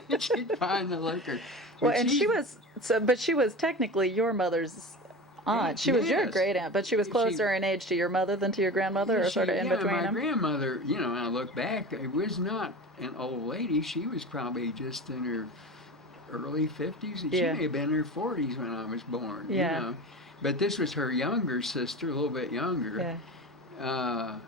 And she'd find the liquor. Well, and she was but she was technically your mother's aunt. She was your great aunt, but she was closer in age to your mother than to your grandmother, or sort of in between them. My grandmother, you know, when I look back, it was not an old lady. She was probably just in her early 50s. And Yeah. She may have been in her 40s when I was born, Yeah. you know. But this was her younger sister, a little bit younger. Yeah.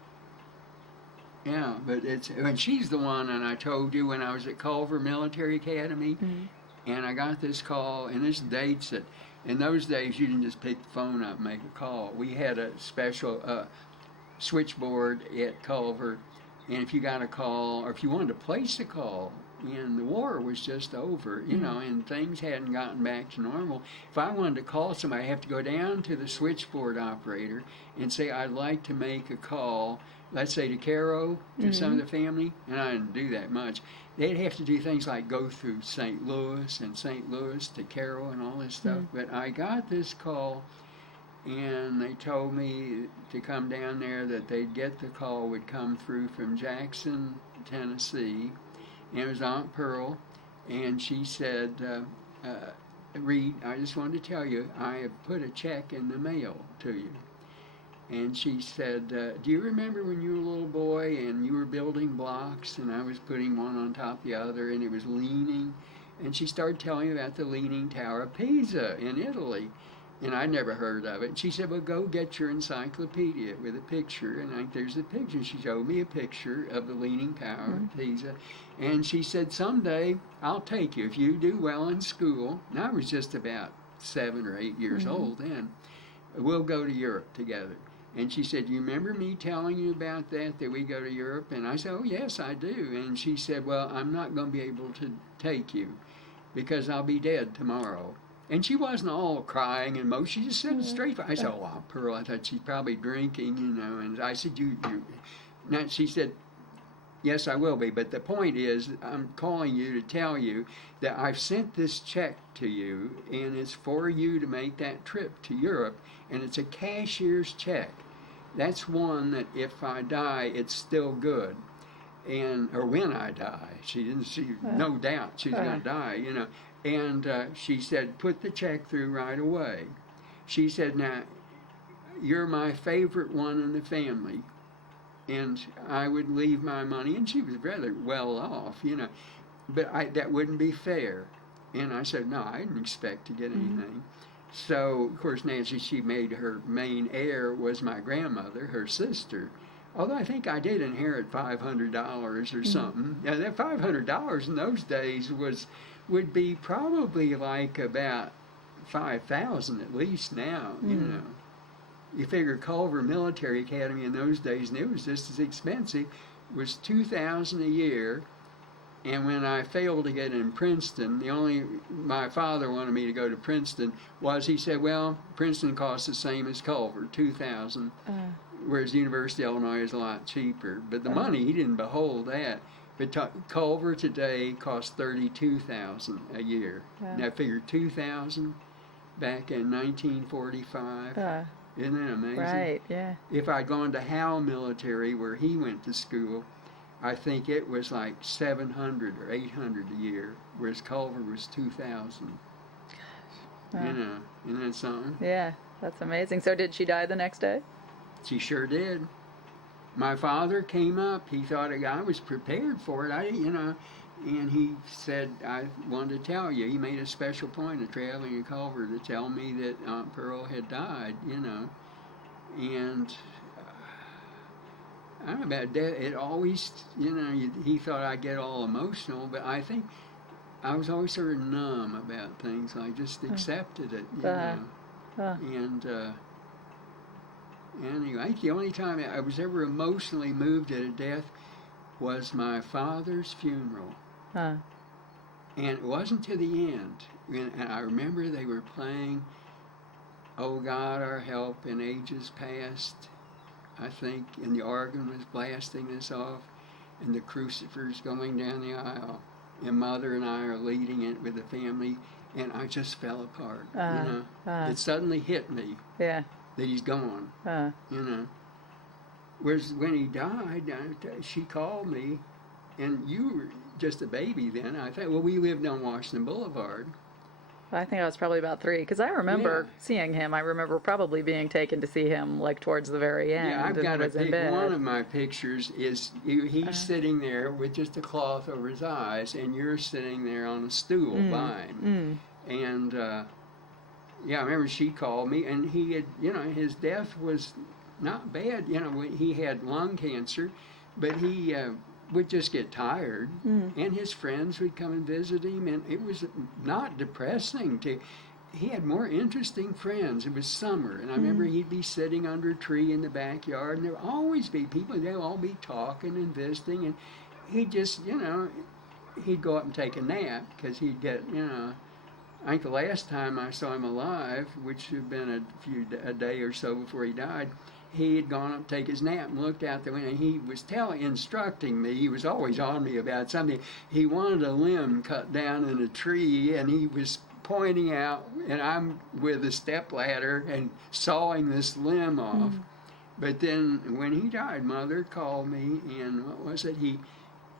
Yeah, but and she's the one, and I told you when I was at Culver Military Academy, Mm-hmm. and I got this call, and this dates it. In those days, you didn't just pick the phone up and make a call. We had a special switchboard at Culver, and if you got a call, or if you wanted to place a call, and the war was just over, you know, and things hadn't gotten back to normal. If I wanted to call somebody, I have to go down to the switchboard operator and say, I'd like to make a call, let's say to Caro, to some of the family, and I didn't do that much. They'd have to do things like go through St. Louis and St. Louis to Caro and all this stuff. But I got this call, and they told me to come down there, that they'd get the call would come through from Jackson, Tennessee. And it was Aunt Pearl, and she said, Reed, I just wanted to tell you, I have put a check in the mail to you. And she said, do you remember when you were a little boy and you were building blocks and I was putting one on top of the other and it was leaning? And she started telling me about the Leaning Tower of Pisa in Italy. And I'd never heard of it. And she said, well, go get your encyclopedia with a picture. And there's a picture. She showed me a picture of the Leaning Tower of Pisa. And she said, someday I'll take you if you do well in school. And I was just about 7 or 8 years old then. We'll go to Europe together. And she said, you remember me telling you about that we go to Europe? And I said, oh, yes, I do. And she said, well, I'm not going to be able to take you because I'll be dead tomorrow. And she wasn't all crying and emotional. She just said it straight. I said, oh, Pearl, I thought she's probably drinking, you know. And I said, you. Now, she said, yes, I will be. But the point is, I'm calling you to tell you that I've sent this check to you, and it's for you to make that trip to Europe. And it's a cashier's check. That's one that if I die, it's still good. Or when I die. She didn't see, no doubt she's going to die, you know. And she said, put the check through right away. She said, now, you're my favorite one in the family. And I would leave my money, and she was rather well off, you know. But that wouldn't be fair. And I said, no, I didn't expect to get anything. So, of course, Nancy, she made her main heir was my grandmother, her sister. Although I think I did inherit $500 or something. Now, that $500 in those days would be probably like about $5,000 at least now, you know. You figure Culver Military Academy in those days, and it was just as expensive, was $2,000 a year. And when I failed to get in Princeton, my father wanted me to go to Princeton, he said, well, Princeton costs the same as Culver, $2,000, whereas University of Illinois is a lot cheaper. But the money, he didn't behold that. But Culver today costs $32,000 a year. Now figure $2,000 back in 1945. Isn't that amazing? Right, yeah. If I'd gone to Howe Military, where he went to school, I think it was like $700 or $800 a year, whereas Culver was $2,000. You know, isn't that something? Yeah, that's amazing. So did she die the next day? She sure did. My father came up. He thought I was prepared for it. And he said, I wanted to tell you. He made a special point of traveling to Culver to tell me that Aunt Pearl had died, you know. And I don't know about death. It always, you know, he thought I'd get all emotional, but I think I was always sort of numb about things. I just accepted it, you know. And anyway, I think the only time I was ever emotionally moved at a death was my father's funeral. And it wasn't to the end. And I remember they were playing, Oh God, Our Help in Ages Past, I think, and the organ was blasting this off, and the crucifix going down the aisle, and Mother and I are leading it with the family, and I just fell apart, you know. It suddenly hit me that he's gone, you know. Whereas when he died, she called me, and you were just a baby then. I thought, well, we lived on Washington Boulevard, I think I was probably about 3, because I remember seeing him. I remember probably being taken to see him like towards the very end. Yeah, I've and got was a in bed. one of my pictures is he's sitting there with just a cloth over his eyes, and you're sitting there on a stool by him. And yeah, I remember she called me, and he had, his death was not bad. He had lung cancer, but he would just get tired, and his friends would come and visit him, and it was not depressing. He had more interesting friends. It was summer, and I remember he'd be sitting under a tree in the backyard, and there would always be people. They'd all be talking and visiting, and he'd just, he'd go up and take a nap, because he'd get, I think the last time I saw him alive, which had been a day or so before he died, he had gone up to take his nap and looked out the window. And he was instructing me. He was always on me about something. He wanted a limb cut down in a tree, and he was pointing out, and I'm with a stepladder and sawing this limb off. But then when he died, Mother called me, and what was it? He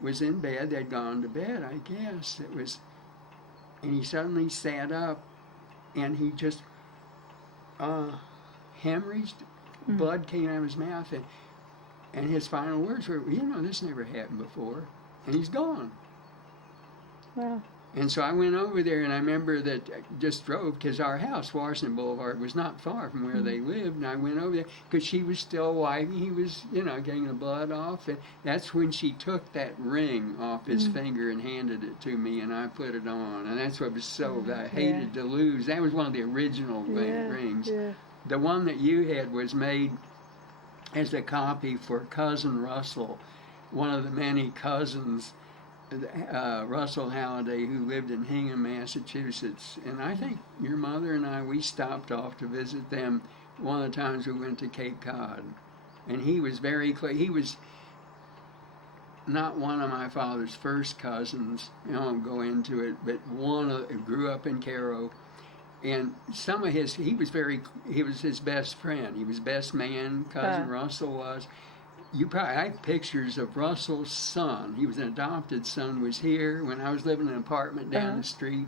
was in bed. They'd gone to bed, I guess. And he suddenly sat up, and he just hemorrhaged. Blood came out of his mouth, and his final words were, this never happened before, and he's gone. Wow. And so I went over there, and I remember that I just drove, because our house, Washington Boulevard, was not far from where they lived, and I went over there, because she was still wiping. He was, getting the blood off, and that's when she took that ring off his finger and handed it to me, and I put it on, and that's what was so, I hated to lose. That was one of the original rings. Yeah. The one that you had was made as a copy for Cousin Russell, one of the many cousins, Russell Halliday, who lived in Hingham, Massachusetts. And I think your mother and we stopped off to visit them one of the times we went to Cape Cod. And he was very close. He was not one of my father's first cousins. I won't go into it, but grew up in Cairo. And some of he was his best friend. He was best man, Cousin Russell was. I have pictures of Russell's son. He was an adopted son, was here when I was living in an apartment down the street.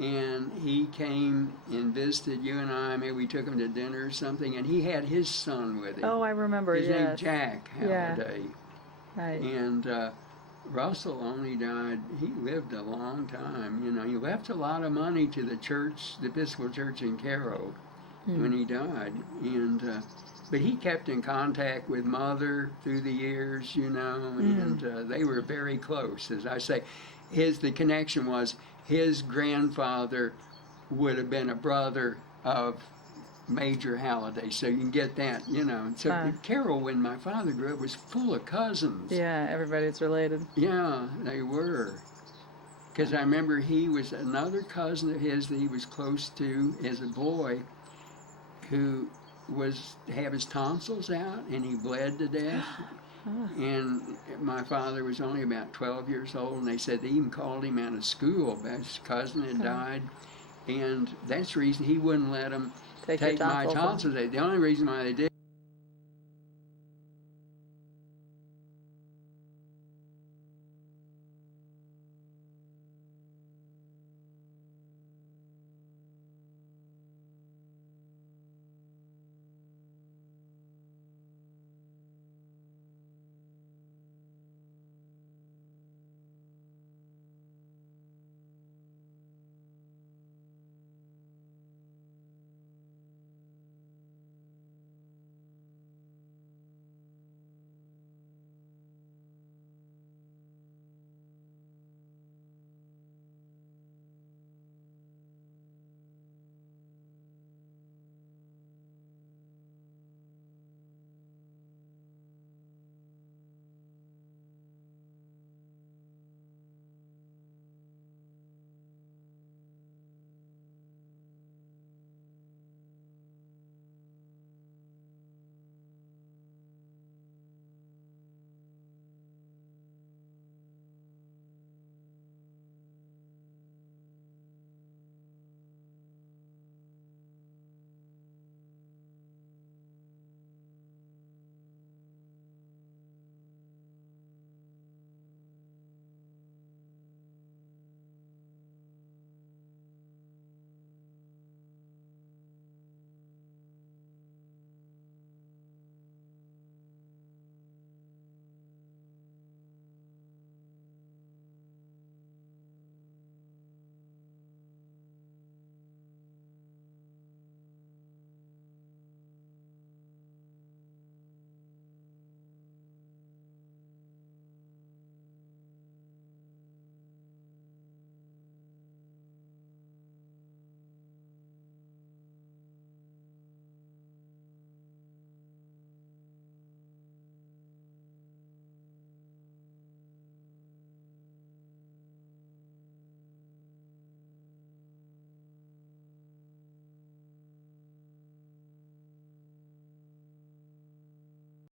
And he came and visited you and I. Maybe we took him to dinner or something. And he had his son with him. Oh, I remember, his name Jack Halliday. Yeah. Right. And Russell only died, he lived a long time. He left a lot of money to the church, the Episcopal Church in Cairo when he died. And but he kept in contact with Mother through the years, and they were very close. As I say, the connection was his grandfather would have been a brother of Major Halliday, so you can get that, So Carroll, when my father grew up, was full of cousins. Yeah, everybody's related. Yeah, they were. Because I remember he was another cousin of his that he was close to as a boy, who have his tonsils out, and he bled to death. And my father was only about 12 years old, and they said they even called him out of school. His cousin had died, and that's the reason he wouldn't let him take my tonsils. The only reason why they did